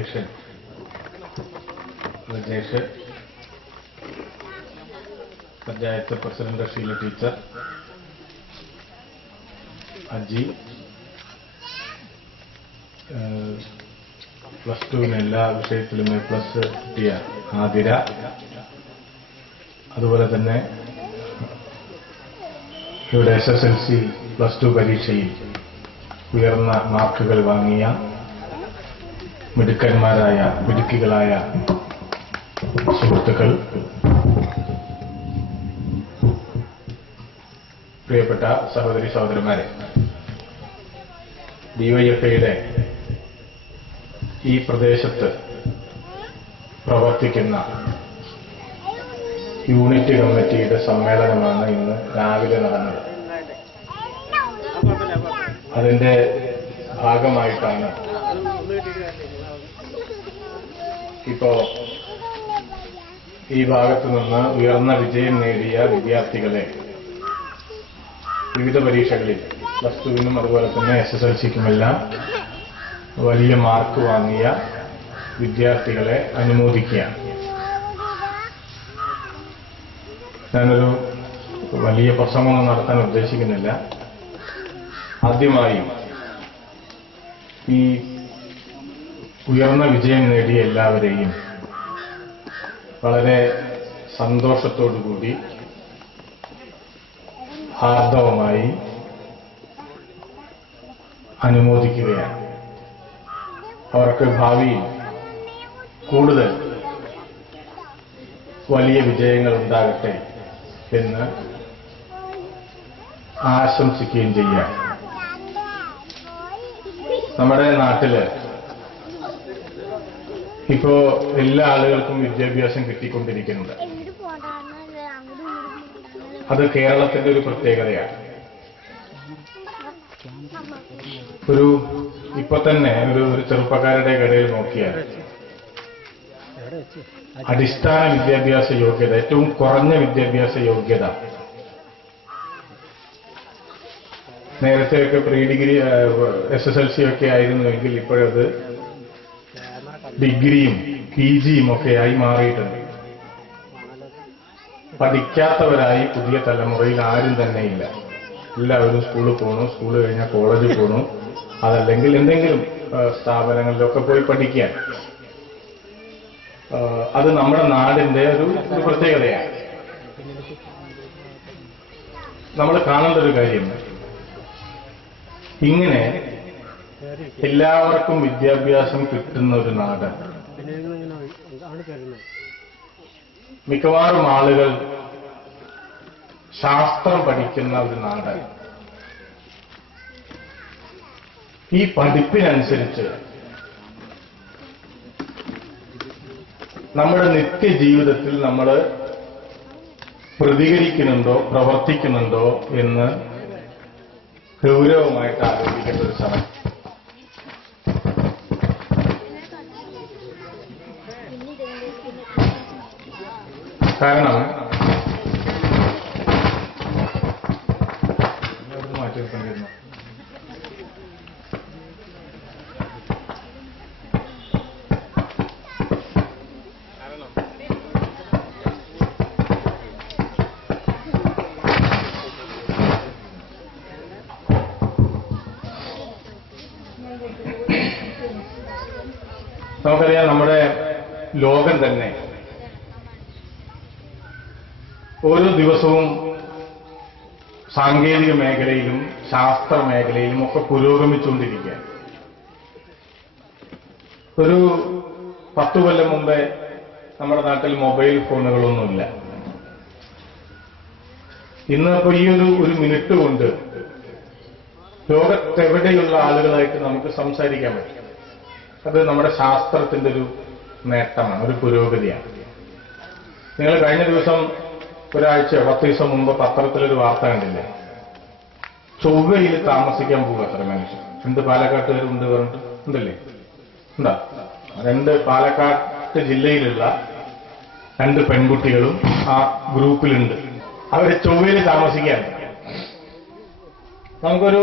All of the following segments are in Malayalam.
അധ്യക്ഷൻ രജേഷ്, പഞ്ചായത്ത് പ്രസിഡന്റ് ഷീല ടീച്ചർ, അജി, +2 എല്ലാ വിഷയത്തിലും A+ കിട്ടിയ ആതിര, അതുപോലെ തന്നെ ഇവിടെ SSLC +2 പരീക്ഷയിൽ ഉയർന്ന മാർക്കുകൾ വാങ്ങിയ മിടുക്കികളായ സുഹൃത്തുക്കൾ, പ്രിയപ്പെട്ട സഹോദരി സഹോദരന്മാരെ, ഡിവൈഎഫ്ഐയുടെ ഈ പ്രദേശത്ത് പ്രവർത്തിക്കുന്ന യൂണിറ്റ് കമ്മിറ്റിയുടെ സമ്മേളനമാണ് ഇന്ന് രാവിലെ നടന്നത്. അതിന്റെ ഭാഗമായിട്ടാണ് ഇപ്പോ ഈ ഭാഗത്തു നിന്ന് ഉയർന്ന വിജയം നേടിയ വിദ്യാർത്ഥികളെ വിവിധ പരീക്ഷകളിൽ +2-നും അതുപോലെ തന്നെ SSLC-ക്കുമെല്ലാം വലിയ മാർക്ക് വാങ്ങിയ വിദ്യാർത്ഥികളെ അനുമോദിക്കുകയാണ്. ഞാനൊരു വലിയ പ്രസംഗമൊന്നും നടത്താൻ ഉദ്ദേശിക്കുന്നില്ല. ആദ്യമായി ഈ ഉയർന്ന വിജയം നേടിയ എല്ലാവരെയും വളരെ സന്തോഷത്തോടുകൂടി ഹാർദവമായി അനുമോദിക്കുകയാണ്. അവർക്ക് ഭാവിയിൽ കൂടുതൽ വലിയ വിജയങ്ങൾ ഉണ്ടാകട്ടെ എന്ന് ആശംസിക്കുകയും ചെയ്യാം. നമ്മുടെ നാട്ടില് ഇപ്പോ എല്ലാ ആളുകൾക്കും വിദ്യാഭ്യാസം കിട്ടിക്കൊണ്ടിരിക്കുന്നുണ്ട്. അത് കേരളത്തിന്റെ ഒരു പ്രത്യേകതയാണ്. ഇപ്പൊ തന്നെ ഒരു ചെറുപ്പക്കാരുടെ ഇടയിൽ നോക്കിയാൽ അടിസ്ഥാന വിദ്യാഭ്യാസ യോഗ്യത, ഏറ്റവും കുറഞ്ഞ വിദ്യാഭ്യാസ യോഗ്യത നേരത്തെയൊക്കെ പ്രീ ഡിഗ്രി SSLC ഒക്കെ ആയിരുന്നുവെങ്കിൽ ഇപ്പോഴത് ഡിഗ്രിയും PGയും ഒക്കെ ആയി മാറിയിട്ടുണ്ട്. പഠിക്കാത്തവരായി പുതിയ തലമുറയിൽ ആരും തന്നെയില്ല. എല്ലാവരും സ്കൂളിൽ പോകണു, സ്കൂൾ കഴിഞ്ഞാൽ കോളേജിൽ പോകണു, അതല്ലെങ്കിൽ എന്തെങ്കിലും സ്ഥാപനങ്ങളിലൊക്കെ പോയി പഠിക്കാൻ. അത് നമ്മുടെ നാടിന്റെ ഒരു പ്രത്യേകതയാണ്. നമ്മൾ കാണേണ്ട ഒരു കാര്യം, ഇങ്ങനെ എല്ലാവർക്കും വിദ്യാഭ്യാസം കിട്ടുന്ന ഒരു നാട്, മിക്കവാറും ആളുകൾ ശാസ്ത്രം പഠിക്കുന്ന ഒരു നാട്, ഈ പഠിപ്പിനനുസരിച്ച് നമ്മുടെ നിത്യജീവിതത്തിൽ നമ്മൾ പ്രതികരിക്കുന്നുണ്ടോ, പ്രവർത്തിക്കുന്നുണ്ടോ എന്ന് ഗൗരവമായിട്ട് ആലോചിക്കേണ്ട ഒരു സമയം. കാരണം മാറ്റി വെക്കേണ്ടിരുന്നു. നമുക്കറിയാം, നമ്മുടെ ലോകം തന്നെ ഓരോ ദിവസവും സാങ്കേതിക മേഖലയിലും ശാസ്ത്ര മേഖലയിലും ഒക്കെ പുരോഗമിച്ചുകൊണ്ടിരിക്കുകയാണ്. ഒരു 10 കൊല്ലം മുമ്പേ നമ്മുടെ നാട്ടിൽ മൊബൈൽ ഫോണുകളൊന്നുമില്ല. ഇന്നിപ്പോ ഈ ഒരു മിനിറ്റ് കൊണ്ട് ലോകത്തെവിടെയുള്ള ആളുകളായിട്ട് നമുക്ക് സംസാരിക്കാൻ പറ്റും. അത് നമ്മുടെ ശാസ്ത്രത്തിന്റെ ഒരു നേട്ടമാണ്, ഒരു പുരോഗതിയാണ്. നിങ്ങൾ കഴിഞ്ഞ ദിവസം ഒരാഴ്ച 10 ദിവസം മുമ്പ് പത്രത്തിലൊരു വാർത്ത കണ്ടില്ലേ? ചൊവ്വയിൽ താമസിക്കാൻ പോകുക അത്ര മനുഷ്യൻ. 2 പാലക്കാട്ടുകാരുണ്ട് പറഞ്ഞിട്ട് ഉണ്ടല്ലേ? ഉണ്ടാ 2 പാലക്കാട് ജില്ലയിലുള്ള 2 പെൺകുട്ടികളും ആ ഗ്രൂപ്പിലുണ്ട്. അവര് ചൊവ്വയിൽ താമസിക്കാൻ. നമുക്കൊരു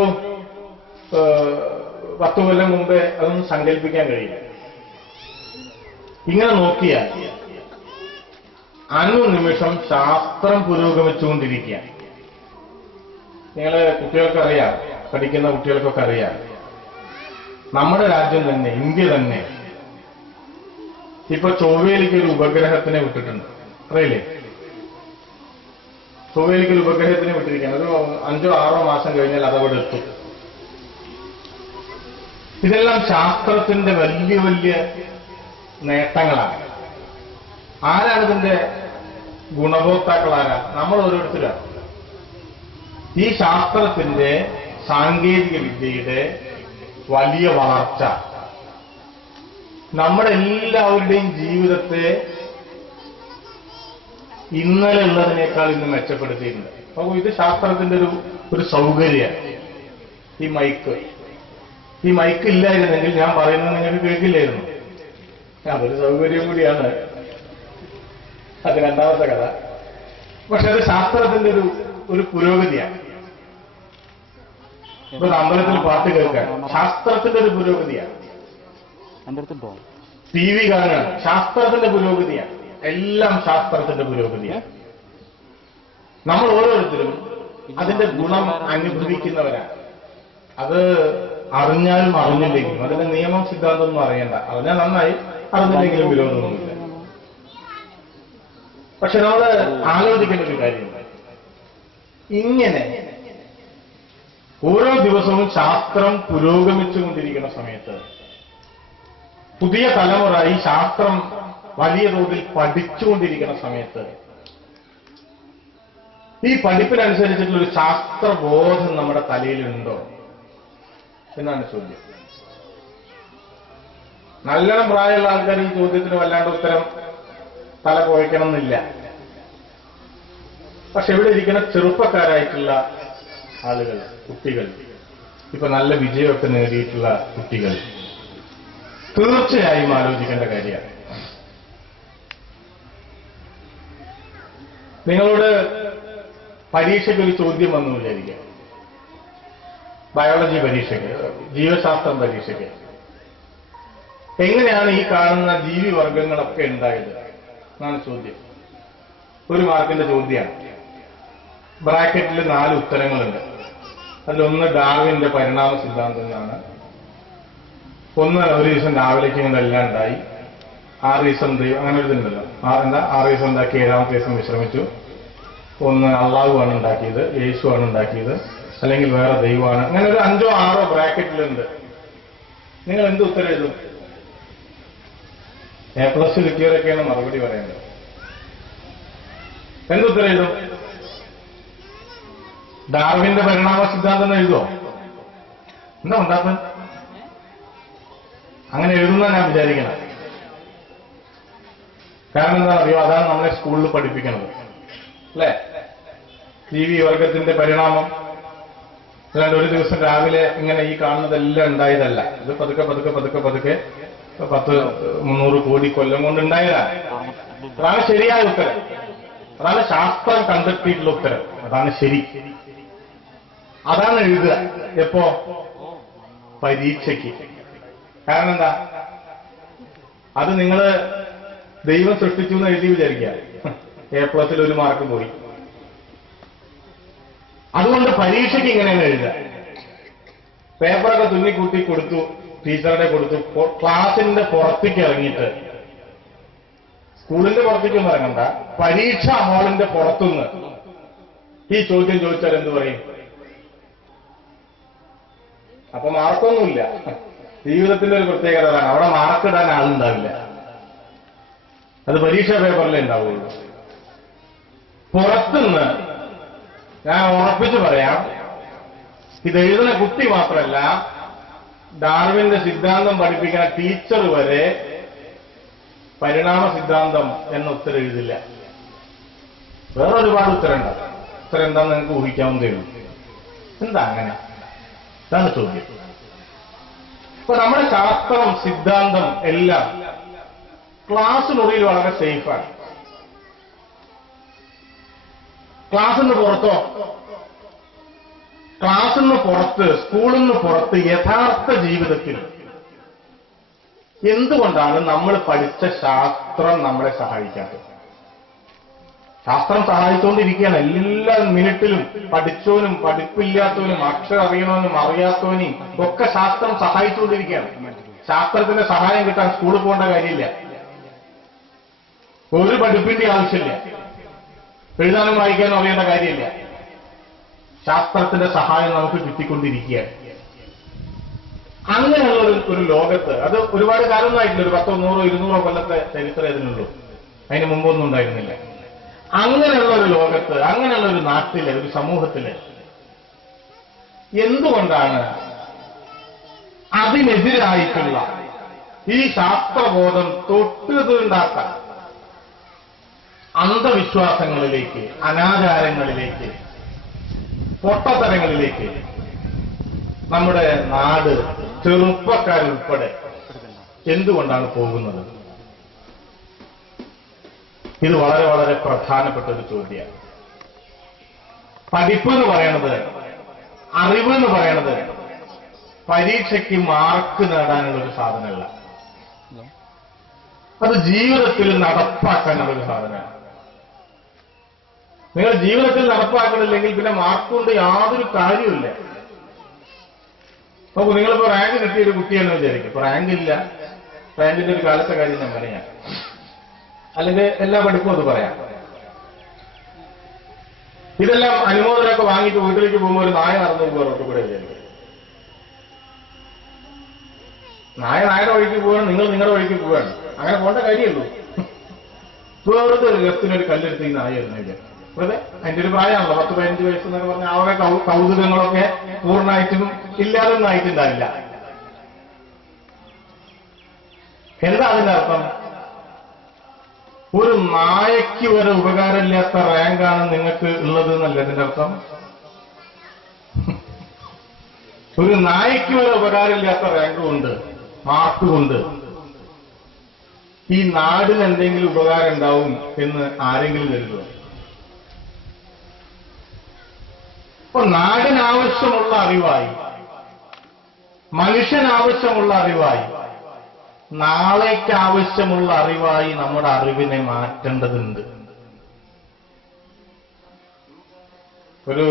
10 കൊല്ലം മുമ്പേ അതൊന്നും സങ്കല്പിക്കാൻ കഴിയില്ല. ഇങ്ങനെ നോക്കിയാൽ അനുനിമിഷം ശാസ്ത്രം പുരോഗമിച്ചുകൊണ്ടിരിക്കുക. നിങ്ങള് കുട്ടികൾക്കറിയാം, പഠിക്കുന്ന കുട്ടികൾക്കൊക്കെ അറിയാം, നമ്മുടെ രാജ്യം തന്നെ, ഇന്ത്യ തന്നെ ഇപ്പൊ ചൊവ്വയിലേക്ക് ഒരു ഉപഗ്രഹത്തിനെ വിട്ടിട്ടുണ്ട്. അറിയില്ലേ? ചൊവ്വയിലേക്ക് ഒരു ഉപഗ്രഹത്തിനെ വിട്ടിരിക്കുകയാണ്. ഒരു 5-6 മാസം കഴിഞ്ഞാൽ അതവിടെ എത്തും. ഇതെല്ലാം ശാസ്ത്രത്തിന്റെ വലിയ വലിയ നേട്ടങ്ങളാണ്. ആരാണ് ഇതിന്റെ ഗുണഭോക്താക്കളാരാ? നമ്മൾ ഓരോരുത്തരാണ്. ഈ ശാസ്ത്രത്തിന്റെ, സാങ്കേതിക വിദ്യയുടെ വലിയ വളർച്ച നമ്മുടെ എല്ലാവരുടെയും ജീവിതത്തെ ഇന്നലെ ഉള്ളതിനേക്കാൾ ഇന്ന് മെച്ചപ്പെടുത്തിയിട്ടുണ്ട്. അപ്പോൾ ഇത് ശാസ്ത്രത്തിന്റെ ഒരു സൗകര്യമാണ്. ഈ മൈക്ക് ഇല്ലായിരുന്നെങ്കിൽ ഞാൻ പറയുന്നത് നിങ്ങൾക്ക് കേൾക്കില്ലായിരുന്നു. അതൊരു സൗകര്യം കൂടിയാണ്. അത് രണ്ടാമത്തെ കഥ. പക്ഷെ അത് ശാസ്ത്രത്തിന്റെ ഒരു പുരോഗതിയാണ്. ഇപ്പൊ അമ്പലത്തിൽ പാട്ട് കേൾക്കാൻ ശാസ്ത്രത്തിന്റെ ഒരു പുരോഗതിയാണ്. TV കാണുക ശാസ്ത്രത്തിന്റെ പുരോഗതിയാണ്. എല്ലാം ശാസ്ത്രത്തിന്റെ പുരോഗതിയാണ്. നമ്മൾ ഓരോരുത്തരും അതിന്റെ ഗുണം അനുഭവിക്കുന്നവരാണ്. അത് അറിഞ്ഞാലും അറിഞ്ഞില്ലെങ്കിലും അതിന്റെ നിയമം സിദ്ധാന്തമൊന്നും അറിയണ്ട. അറിഞ്ഞാൽ നന്നായി, അറിഞ്ഞില്ലെങ്കിലും വിരോധമൊന്നുമില്ല. പക്ഷെ നമ്മൾ ആലോചിക്കേണ്ട ഒരു കാര്യമുണ്ട്. ഇങ്ങനെ ഓരോ ദിവസവും ശാസ്ത്രം പുരോഗമിച്ചുകൊണ്ടിരിക്കുന്ന സമയത്ത് പുതിയ തലമുറ ഈ ശാസ്ത്രം വലിയ തോതിൽ പഠിച്ചുകൊണ്ടിരിക്കുന്ന സമയത്ത് ഈ പഠിപ്പിനനുസരിച്ചിട്ടുള്ള ഒരു ശാസ്ത്രബോധം നമ്മുടെ തലയിലുണ്ടോ എന്നാണ് ചോദ്യം. നല്ലോണം പ്രായമുള്ള ആൾക്കാർ ഈ ചോദ്യത്തിന് വല്ലാണ്ട് ഉത്തരം തല പോയിക്കണം എന്നില്ല. പക്ഷെ ഇവിടെ ഇരിക്കുന്ന ചെറുപ്പക്കാരായിട്ടുള്ള ആളുകൾ, കുട്ടികൾ, ഇപ്പൊ നല്ല വിജയമൊക്കെ നേടിയിട്ടുള്ള കുട്ടികൾ തീർച്ചയായും ആലോചിക്കേണ്ട കാര്യമാണ്. നിങ്ങളോട് പരീക്ഷയ്ക്ക് ഒരു ചോദ്യം വന്നു വിചാരിക്കുക. ബയോളജി പരീക്ഷയ്ക്ക്, ജീവശാസ്ത്രം പരീക്ഷയ്ക്ക്, എങ്ങനെയാണ് ഈ കാണുന്ന ജീവിവർഗങ്ങളൊക്കെ ഉണ്ടായത് എന്നാണ് ചോദ്യം. 1 മാർക്കിന്റെ ചോദ്യമാണ്. ബ്രാക്കറ്റിൽ 4 ഉത്തരങ്ങളുണ്ട്. അതിലൊന്ന് ഡാർവിന്റെ പരിണാമ സിദ്ധാന്തം എന്നാണ്. ഒന്ന് ഒരു ദിവസം രാവിലേക്ക് ഇതെല്ലാം ഉണ്ടായി, 6 ദിവസം അങ്ങനെ ഒരു ഇതുണ്ടല്ലോ, 6 ദിവസം ഉണ്ടാക്കി 7ാമത്തെ ദിവസം വിശ്രമിച്ചു. ഒന്ന് അള്ളാഹുവാണ് ഉണ്ടാക്കിയത്, യേശുവാണ് ഉണ്ടാക്കിയത്, അല്ലെങ്കിൽ വേറെ ദൈവമാണ്. അങ്ങനെ ഒരു 5ഓ 6ഓ ബ്രാക്കറ്റിലുണ്ട്. നിങ്ങൾ എന്ത് ഉത്തരം എഴുതും? A+ കിട്ടിയവരൊക്കെയാണ് മറുപടി പറയേണ്ടത്. എന്തുത്തരം എഴുതും? ഡാർവിന്റെ പരിണാമ സിദ്ധാന്തം എഴുതുമോ? എന്താ ഉണ്ടാക്കുക? അങ്ങനെ എഴുതുന്ന ഞാൻ വിചാരിക്കണം. കാരണം എന്താ അറിയോ? അതാണ് നമ്മളെ സ്കൂളിൽ പഠിപ്പിക്കുന്നത്, അല്ലേ? ജീവിവർഗത്തിന്റെ പരിണാമം അല്ലാണ്ട് ഒരു ദിവസം രാവിലെ ഇങ്ങനെ ഈ കാണുന്നതെല്ലാം ഉണ്ടായതല്ല. ഇത് പതുക്കെ പതുക്കെ പതുക്കെ പതുക്കെ 300 കോടി കൊല്ലം കൊണ്ട് ഉണ്ടായതാണ്. അതാണ് ശരിയായ ഉത്തരം. അതാണ് ശാസ്ത്രം കണ്ടെത്തിയിട്ടുള്ള ഉത്തരം. അതാണ് ശരി. അതാണ് എഴുതുക. എപ്പോ? പരീക്ഷയ്ക്ക്. കാരണം എന്താ? അത് നിങ്ങള് ദൈവം സൃഷ്ടിച്ചു എന്ന് എഴുതി വിചാരിക്കുക, A+ 1 മാർക്ക് പോയി. അതുകൊണ്ട് പരീക്ഷയ്ക്ക് ഇങ്ങനെയാണ് എഴുതുക. പേപ്പറൊക്കെ തുന്നിക്കൂട്ടി കൊടുത്തു, ടീച്ചറുടെ കൊടുത്തു, ക്ലാസിന്റെ പുറത്തേക്ക് ഇറങ്ങിയിട്ട്, സ്കൂളിന്റെ പുറത്തേക്കൊന്നും ഇറങ്ങണ്ട, പരീക്ഷാ ഹാളിന്റെ പുറത്തുനിന്ന് ഈ ചോദ്യം ചോദിച്ചാൽ എന്ത് പറയും? അപ്പൊ മാർക്കൊന്നുമില്ല. ജീവിതത്തിന്റെ ഒരു പ്രത്യേകത അതാണ്. അവിടെ മാർക്കിടാൻ ആളുണ്ടാവില്ല. അത് പരീക്ഷാ പേപ്പറിലേ ഉണ്ടാവുള്ളൂ. പുറത്തുനിന്ന് ഞാൻ ഉറപ്പിച്ചു പറയാം, ഇത് എഴുതുന്ന കുട്ടി മാത്രമല്ല, ഡാർവിന്റെ സിദ്ധാന്തം പഠിപ്പിക്കുന്ന ടീച്ചർ വരെ പരിണാമ സിദ്ധാന്തം എന്ന ഉത്തരം എഴുതില്ല. വേറെ ഒരുപാട് ഉത്തരം ഉണ്ടാവും. ഉത്തരം എന്താണെന്ന് നിങ്ങൾക്ക് ഊഹിക്കാവുന്നതേ ഉള്ളൂ. എന്താ അങ്ങനെ? ഇതാണ് ചോദ്യം. ഇപ്പൊ നമ്മുടെ ശാസ്ത്രം, സിദ്ധാന്തം എല്ലാം ക്ലാസ്സിനുള്ളിൽ വളരെ സേഫാണ്. ക്ലാസ്സിന് പുറത്തോ? ക്ലാസ്സിന് പുറത്ത്, സ്കൂളിന് പുറത്ത് യഥാർത്ഥ ജീവിതത്തിൽ എന്തുകൊണ്ടാണ് നമ്മൾ പഠിച്ച ശാസ്ത്രം നമ്മളെ സഹായിക്കാത്തത്? ശാസ്ത്രം സഹായിച്ചുകൊണ്ടിരിക്കുകയാണ്. എല്ലാ മിനിറ്റിലും പഠിച്ചവനും പഠിപ്പില്ലാത്തവനും അക്ഷരം അറിയണവനും അറിയാത്തവനും ഒക്കെ ശാസ്ത്രം സഹായിച്ചുകൊണ്ടിരിക്കുകയാണ്. ശാസ്ത്രത്തിന്റെ സഹായം കിട്ടാൻ സ്കൂളിൽ പോകേണ്ട കാര്യമില്ല, ഒരു പഠിപ്പിന്റെ ആവശ്യമില്ല, എഴുതാനും വായിക്കാനും അറിയേണ്ട കാര്യമില്ല. ശാസ്ത്രത്തിന്റെ സഹായം നമുക്ക് കിട്ടിക്കൊണ്ടിരിക്കുകയാണ്. അങ്ങനെയുള്ള ഒരു ലോകത്ത്, അത് ഒരുപാട് കാലമൊന്നും ആയിട്ടില്ല, ഒരു 10, 100, 200 കൊല്ലത്തെ ചരിത്രം ഇതിനുള്ളൂ, അതിന് മുമ്പൊന്നും ഉണ്ടായിരുന്നില്ല. അങ്ങനെയുള്ള ഒരു ലോകത്ത്, അങ്ങനെയുള്ള ഒരു നാട്ടില്, ഒരു സമൂഹത്തില് എന്തുകൊണ്ടാണ് അതിനെതിരായിട്ടുള്ള ഈ ശാസ്ത്രബോധം തൊട്ടുതീണ്ടാത്ത അന്ധവിശ്വാസങ്ങളിലേക്ക്, അനാചാരങ്ങളിലേക്ക്, പൊട്ടത്തരങ്ങളിലേക്ക് നമ്മുടെ നാട് ചെറുപ്പക്കാരുൾപ്പെടെ എന്തുകൊണ്ടാണ് പോകുന്നത്? ഇത് വളരെ വളരെ പ്രധാനപ്പെട്ട ഒരു ചോദ്യമാണ്. പഠിപ്പ് എന്ന് പറയണത്, അറിവ് എന്ന് പറയണത് പരീക്ഷയ്ക്ക് മാർക്ക് നേടാനുള്ള ഒരു സാധനമല്ല, അത് ജീവിതത്തിൽ നടപ്പാക്കാനുള്ള ഒരു സാധനമാണ്. നിങ്ങൾ ജീവിതത്തിൽ നടപ്പാക്കണില്ലെങ്കിൽ പിന്നെ മാർക്കുകൊണ്ട് യാതൊരു കാര്യമില്ല. നോക്കൂ, നിങ്ങളിപ്പോ റാങ്ക് കിട്ടിയ ഒരു കുട്ടിയെന്ന് വിചാരിക്കും. ഇപ്പൊ റാങ്ക് ഇല്ല, റാങ്കിന്റെ ഒരു കാലത്തെ കാര്യം ഞാൻ പറയാം, അല്ലെങ്കിൽ എല്ലാ പഠിപ്പും അത് പറയാം. ഇതെല്ലാം അനുമോദനമൊക്കെ വാങ്ങിയിട്ട് വീട്ടിലേക്ക് പോകുമ്പോൾ ഒരു നായ നടന്നു പോകുക റോട്ട് കൂടെ വിചാരിക്കും. നായയുടെ വഴിക്ക് പോവുകയാണ്, നിങ്ങൾ നിങ്ങളുടെ വഴിക്ക് പോവുകയാണ്. അങ്ങനെ പോകേണ്ട കാര്യമുള്ളൂ. വെറുതെ ഒരു ഗസ്റ്റിനൊരു കല്ലെടുത്ത് ഈ നായ ഇരുന്നില്ല. വെറുതെ അതിന്റെ ഒരു പ്രായമാണല്ലോ, 10, 15 വയസ്സ് എന്നൊക്കെ പറഞ്ഞാൽ അവരുടെ കൗതുകങ്ങളൊക്കെ പൂർണ്ണമായിട്ടും ഇല്ലാതൊന്നും ആയിട്ടുണ്ടാവില്ല. എന്താ അതിന്റെ അർത്ഥം? ഒരു നായയ്ക്ക് വരെ ഉപകാരമില്ലാത്ത റാങ്കാണ് നിങ്ങൾക്ക് ഉള്ളത് എന്നല്ല ഇതിന്റെ അർത്ഥം. ഒരു നായയ്ക്ക് വരെ ഉപകാരമില്ലാത്ത റാങ്ക് കൊണ്ട്, മാർക്ക് കൊണ്ട് ഈ നാടിന് എന്തെങ്കിലും ഉപകാരം ഉണ്ടാവും എന്ന് ആരെങ്കിലും കരുതുക? അപ്പൊ നാടിനാവശ്യമുള്ള അറിവായി, മനുഷ്യനാവശ്യമുള്ള അറിവായി, നാളേക്ക് ആവശ്യമുള്ള അറിവായി നമ്മുടെ അറിവിനെ മാറ്റേണ്ടതുണ്ട്. ഒരു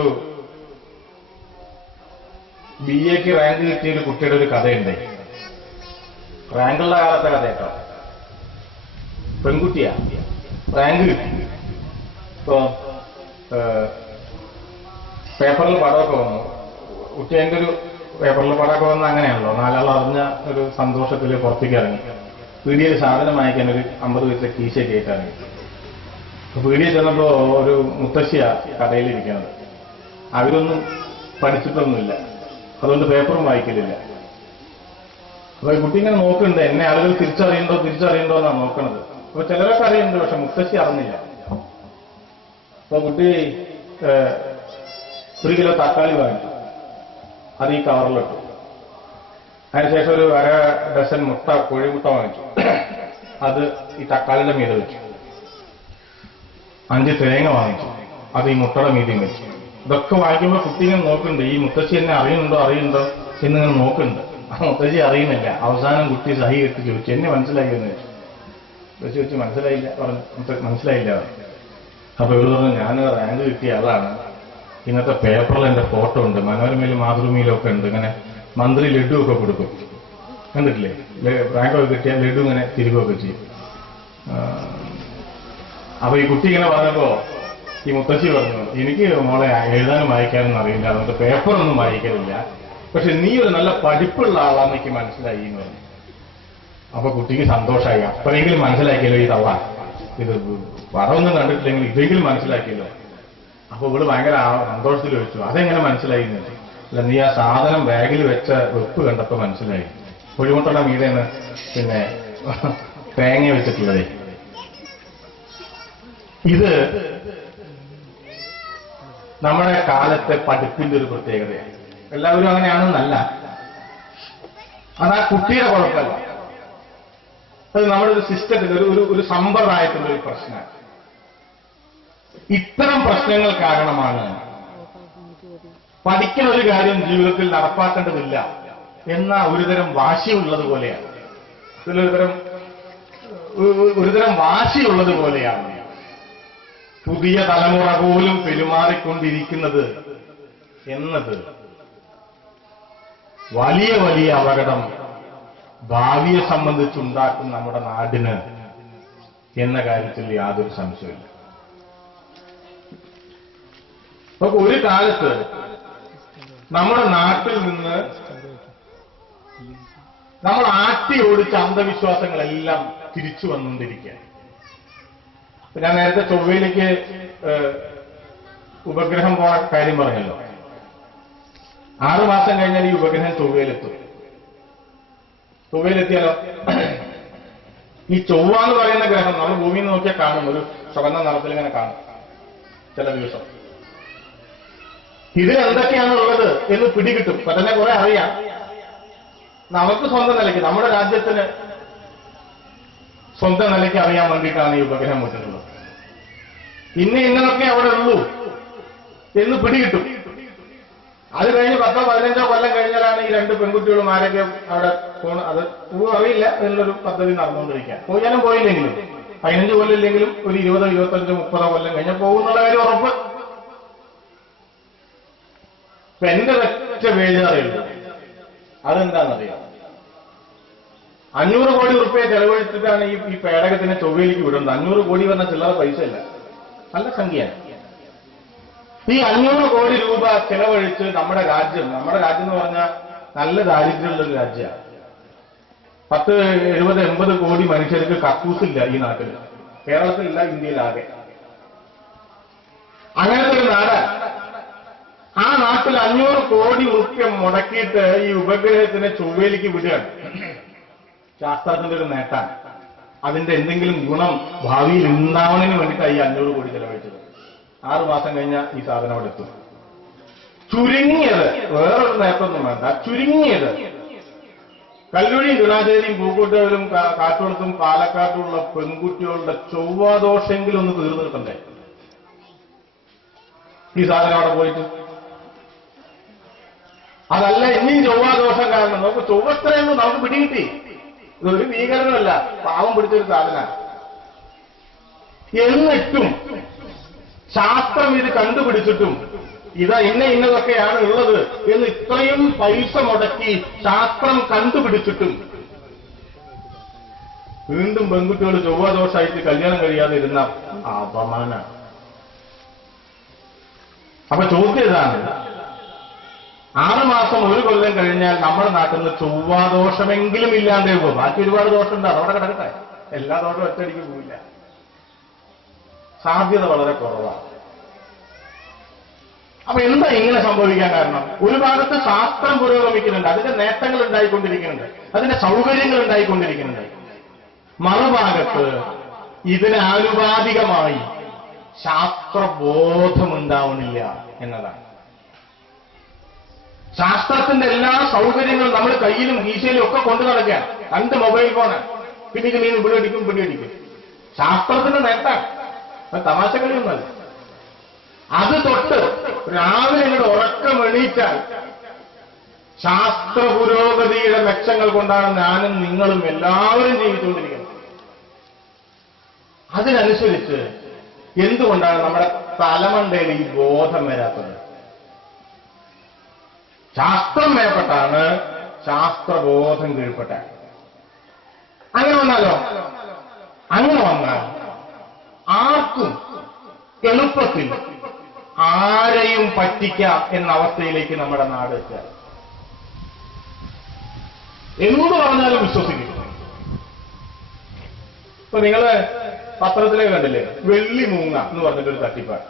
BA-ക്ക് റാങ്ക് കിട്ടിയ ഒരു കുട്ടിയുടെ ഒരു കഥയുണ്ട്. റാങ്കുള്ള കാലത്തെ കഥ കേട്ടോ. പെൺകുട്ടിയാ, റാങ്ക് കിട്ടി. ഇപ്പോ പേപ്പറിൽ പടമൊക്കെ വന്നു. കുട്ടി അതിന്റെ ഒരു പേപ്പറിൽ പടമൊക്കെ വന്ന് അങ്ങനെയാണല്ലോ, നാലാൾ അറിഞ്ഞ ഒരു സന്തോഷത്തിൽ പുറത്തേക്ക് ഇറങ്ങി. പീടികയിൽ സാധനം വാങ്ങിക്കാൻ ഒരു 50 പൈസ കീശയൊക്കെ ആയിട്ട് ഇറങ്ങി. പീടികയിൽ ചെന്നപ്പോ ഒരു മുത്തശ്ശിയാ കടയിലിരിക്കുന്നത്. അവരൊന്നും പഠിച്ചിട്ടൊന്നുമില്ല, അതുകൊണ്ട് പേപ്പറും വായിക്കലില്ല. അപ്പൊ ഈ കുട്ടി ഇങ്ങനെ നോക്കുന്നുണ്ട്, എന്നെ ആളുകൾ തിരിച്ചറിയണ്ടോ എന്നാണ് നോക്കണത്. അപ്പൊ ചിലരൊക്കെ അറിയുന്നുണ്ട്, പക്ഷെ മുത്തശ്ശി അറിഞ്ഞില്ല. അപ്പൊ കുട്ടി 1 കിലോ തക്കാളി വാങ്ങിച്ചു, അത് ഈ കവറിലിട്ടു. അതിനുശേഷം ഒരു 1/2 ഡസൻ മുട്ട, കോഴിമുട്ട വാങ്ങിച്ചു, അത് ഈ തക്കാളിയുടെ മീതെ വെച്ചു. 5 തേങ്ങ വാങ്ങിച്ചു, അത് ഈ മുട്ടയുടെ മീതെയും വെച്ചു. ഇതൊക്കെ വാങ്ങിക്കുമ്പോൾ കുട്ടി ഇങ്ങനെ നോക്കുന്നുണ്ട്, ഈ മുത്തശ്ശി എന്നെ അറിയുന്നുണ്ടോ എന്നിങ്ങനെ നോക്കുന്നുണ്ട്. ആ മുത്തശ്ശി അറിയുന്നില്ല. അവസാനം കുട്ടി സഹി കെട്ടി ചോദിച്ചു, എന്നെ മനസ്സിലായി എന്ന് ചോദിച്ചു. മുത്തശ്ശി ചോദിച്ചു, മനസ്സിലായില്ല പറഞ്ഞു. മനസ്സിലായില്ല. അപ്പൊ ഇവര് പറഞ്ഞു, ഞാൻ റാങ്ക് കിട്ടിയ ആളാണ്, ഇന്നത്തെ പേപ്പറിൽ എന്റെ ഫോട്ടോ ഉണ്ട്, മനോരമയിലും മാതൃഭൂമിയിലും ഒക്കെ ഉണ്ട്. ഇങ്ങനെ മന്ത്രി ലഡു ഒക്കെ കൊടുക്കും, കണ്ടിട്ടില്ലേ? റാങ്കൊക്കെ കിട്ടിയാൽ ലഡു ഇങ്ങനെ തിരികെയൊക്കെ ചെയ്യും. അപ്പൊ ഈ കുട്ടി ഇങ്ങനെ പറഞ്ഞപ്പോ ഈ മുത്തശ്ശി പറഞ്ഞു, എനിക്ക് മോളെ എഴുതാനും വായിക്കാനും അറിയില്ല, അതുകൊണ്ട് പേപ്പറൊന്നും വായിക്കലില്ല, പക്ഷെ നീ ഒരു നല്ല പഠിപ്പുള്ള ആളാന്ന് എനിക്ക് മനസ്സിലായി എന്ന് പറഞ്ഞു. അപ്പൊ കുട്ടിക്ക് സന്തോഷമായി. അപ്പോഴെങ്കിലും മനസ്സിലാക്കിയല്ലോ ഈ തള്ള, ഇത് പടമൊന്നും കണ്ടിട്ടില്ലെങ്കിൽ ഇതെങ്കിലും മനസ്സിലാക്കിയല്ലോ. അപ്പൊ ഇവള് ഭയങ്കര സന്തോഷത്തിൽ ചോദിച്ചു, അതെങ്ങനെ മനസ്സിലായി എന്ന് ചോദിച്ചു. അല്ല, നീ ആ സാധനം ബാഗിൽ വെച്ച വെപ്പ് കണ്ടപ്പോ മനസ്സിലായി. കോഴിമുട്ടയുടെ മീതെന്ന് പിന്നെ തേങ്ങ വെച്ചിട്ടുള്ളതേ. ഇത് നമ്മുടെ കാലത്തെ പഠിപ്പിന്റെ ഒരു പ്രത്യേകതയാണ്. എല്ലാവരും അങ്ങനെയാണെന്നല്ല, അതാ കുട്ടിയുടെ കുഴപ്പമല്ല, അത് നമ്മുടെ ഒരു സിസ്റ്റത്തിന്റെ ഒരു സമ്പ്രദായത്തിന്റെ ഒരു പ്രശ്നമാണ്. ഇത്തരം പ്രശ്നങ്ങൾ കാരണമാണ് പഠിക്കുന്ന ഒരു കാര്യം ജീവിതത്തിൽ നടപ്പാക്കേണ്ടതില്ല എന്ന ഒരുതരം വാശിയുള്ളത് പോലെയാണ്. ഒരുതരം വാശിയുള്ളത് പോലെയാണ് പുതിയ തലമുറ പോലും പെരുമാറിക്കൊണ്ടിരിക്കുന്നത് എന്നത് വലിയ വലിയ അപകടം ഭാവിയെ സംബന്ധിച്ചുണ്ടാക്കും നമ്മുടെ നാടിന് എന്ന കാര്യത്തിൽ യാതൊരു സംശയമില്ല. അപ്പൊ ഒരു കാലത്ത് നമ്മുടെ നാട്ടിൽ നിന്ന് നമ്മൾ ആട്ടി ഓടിച്ച അന്ധവിശ്വാസങ്ങളെല്ലാം തിരിച്ചു വന്നുകൊണ്ടിരിക്കുകയാണ്. ഞാൻ നേരത്തെ ചൊവ്വയിലേക്ക് ഉപഗ്രഹം പോണ കാര്യം പറഞ്ഞല്ലോ. 6 മാസം കഴിഞ്ഞാൽ ഈ ഉപഗ്രഹം ചൊവ്വയിലെത്തും. ചൊവ്വയിലെത്തിയാലോ ഈ ചൊവ്വ എന്ന് പറയുന്ന ഗ്രഹം നമ്മൾ ഭൂമിയിൽ നിന്ന് നോക്കിയാൽ കാണും, ഒരു ചുവന്ന നിറത്തിൽ ഇങ്ങനെ കാണും ചില ദിവസം. ഇതിലെന്തൊക്കെയാണുള്ളത് എന്ന് പിടികിട്ടും. ഇപ്പൊ തന്നെ കുറെ അറിയാം. നമുക്ക് സ്വന്തം നിലയ്ക്ക്, നമ്മുടെ രാജ്യത്തിന് സ്വന്തം നിലയ്ക്ക് അറിയാൻ വേണ്ടിയിട്ടാണ് ഈ ഉപഗ്രഹം വെച്ചിട്ടുള്ളത്. ഇന്നതൊക്കെ അവിടെ ഉള്ളൂ എന്ന് പിടികിട്ടും. അത് കഴിഞ്ഞ് 10-15 കൊല്ലം കഴിഞ്ഞാലാണ് ഈ 2 പെൺകുട്ടികളും ആരൊക്കെ അവിടെ പോണ്, അത് അറിയില്ല എന്നൊരു പദ്ധതി നടന്നുകൊണ്ടിരിക്കുക. പോയാലും പോയില്ലെങ്കിലും 15 കൊല്ലം ഇല്ലെങ്കിലും ഒരു 20, 25, 30 കൊല്ലം കഴിഞ്ഞാൽ പോകുന്നുള്ള കാര്യം ഉറപ്പ്. ഇപ്പൊ എന്റെ ഒറ്റ ബേജാറുണ്ട്. അതെന്താണെന്നറിയാം, 500 കോടി റുപ്യ ചെലവഴിച്ചിട്ടാണ് ഈ പേടകത്തിനെ ചൊവ്വയിലേക്ക് വിടുന്നത്. 500 കോടി പറഞ്ഞ ചില്ലറ പൈസ ഇല്ല, നല്ല സംഖ്യയാണ്. ഈ 500 കോടി രൂപ ചെലവഴിച്ച് നമ്മുടെ രാജ്യം എന്ന് പറഞ്ഞാൽ നല്ല ദാരിദ്ര്യമുള്ളൊരു രാജ്യമാണ്. 10, 70, 80 കോടി മനുഷ്യർക്ക് കക്കൂസില്ല ഈ നാട്ടിൽ. കേരളത്തിലില്ല, ഇന്ത്യയിലാകെ. അങ്ങനത്തെ ഒരു നാട്. ആ നാട്ടിൽ 500 കോടി റുപ്യ മുടക്കിയിട്ട് ഈ ഉപഗ്രഹത്തിനെ ചൊവ്വയിലേക്ക് വിടുകയാണ്. ശാസ്ത്രത്തിന്റെ ഒരു നേട്ടാണ്. അതിന്റെ എന്തെങ്കിലും ഗുണം ഭാവിയിൽ ഉണ്ടാവണതിന് വേണ്ടിയിട്ടാണ് ഈ 500 കോടി ചെലവഴിച്ചത്. 6 മാസം കഴിഞ്ഞാൽ ഈ സാധനം അവിടെ എത്തും. ചുരുങ്ങിയത്, വേറൊരു നേട്ടമൊന്നും വേണ്ട, ചുരുങ്ങിയത് കല്ലൂരിയും ചുനാശ്ശേരിയും പൂക്കോട്ടൂരും കാട്ടുകുളത്തും പാലക്കാട്ടുള്ള പെൺകുട്ടികളുടെ ചൊവ്വാദോഷെങ്കിലും ഒന്ന് തീർന്നു കിട്ടണ്ടേ ഈ സാധനം അവിടെ പോയിട്ട്? അതല്ല, ഇനിയും ചൊവ്വാദോഷം കാരണം നമുക്ക് ചൊവ്വത്രയെന്ന് നമുക്ക് പിടികിട്ടി. ഇതൊരു ഭീകരനല്ല, പാവം പിടിച്ചൊരു സാധന. എന്നിട്ടും ശാസ്ത്രം ഇത് കണ്ടുപിടിച്ചിട്ടും ഇന്നതൊക്കെയാണ് ഉള്ളത് എന്ന് ഇത്രയും പൈസ മുടക്കി ശാസ്ത്രം കണ്ടുപിടിച്ചിട്ടും വീണ്ടും പെൺകുട്ടികൾ ചൊവ്വാദോഷമായിട്ട് കല്യാണം കഴിയാതെ ഇരുന്ന അപമാന. അപ്പൊ ചോദ്യം ഇതാണ്, 6 മാസം 1 കൊല്ലം കഴിഞ്ഞാൽ നമ്മുടെ നാട്ടിൽ നിന്ന് ചൊവ്വാദോഷമെങ്കിലും ഇല്ലാണ്ടേ പോകും. ബാക്കി ഒരുപാട് ദോഷമുണ്ട്, അതവിടെ കിടക്കട്ടെ. എല്ലാ ദോഷവും ഒറ്റയടിക്ക് പോവില്ല, സാധ്യത വളരെ കുറവാണ്. അപ്പൊ എന്താ ഇങ്ങനെ സംഭവിക്കാൻ കാരണം? ഒരു ഭാഗത്ത് ശാസ്ത്രം പുരോഗമിക്കുന്നുണ്ട്, അതിന്റെ നേട്ടങ്ങൾ ഉണ്ടായിക്കൊണ്ടിരിക്കുന്നുണ്ട്, അതിന്റെ സൗകര്യങ്ങൾ ഉണ്ടായിക്കൊണ്ടിരിക്കുന്നുണ്ട്. മറുഭാഗത്ത് ഇതിന് ആനുപാതികമായി ശാസ്ത്രബോധമുണ്ടാവുന്നില്ല എന്നതാണ്. ശാസ്ത്രത്തിന്റെ എല്ലാ സൗകര്യങ്ങളും നമ്മൾ കയ്യിലും കീശയിലും ഒക്കെ കൊണ്ടു നടക്കാൻ. 2 മൊബൈൽ ഫോണ്, പിന്നെ ഇത് മീൻ പിടിയടിക്കും. ശാസ്ത്രത്തിന്റെ നേട്ടാണ്, തമാശ കളിയൊന്നല്ല. അത് തൊട്ട് രാവിലെ ഇങ്ങോട്ട് ഉറക്കം എണീറ്റാൽ ശാസ്ത്ര പുരോഗതിയുടെ മെച്ചങ്ങൾ കൊണ്ടാണ് ഞാനും നിങ്ങളും എല്ലാവരും ജീവിച്ചുകൊണ്ടിരിക്കുന്നത്. അതിനനുസരിച്ച് എന്തുകൊണ്ടാണ് നമ്മുടെ തലമണ്ടയിൽ ഈ ബോധം വരാത്തത്? ശാസ്ത്രം മേപ്പെട്ടാണ്, ശാസ്ത്രബോധം കീഴ്പ്പെട്ടാണ്. അങ്ങനെ വന്നാൽ ആർക്കും എളുപ്പത്തിൽ ആരെയും പറ്റിക്കാം എന്ന അവസ്ഥയിലേക്ക് നമ്മുടെ നാട് എത്തുക. എന്ത് പറഞ്ഞാലും വിശ്വസിക്കും. ഇപ്പൊ നിങ്ങള് പത്രത്തിലേക്ക് കണ്ടില്ലേ, വെള്ളിമൂങ്ങ എന്ന് പറഞ്ഞിട്ടൊരു തട്ടിപ്പാണ്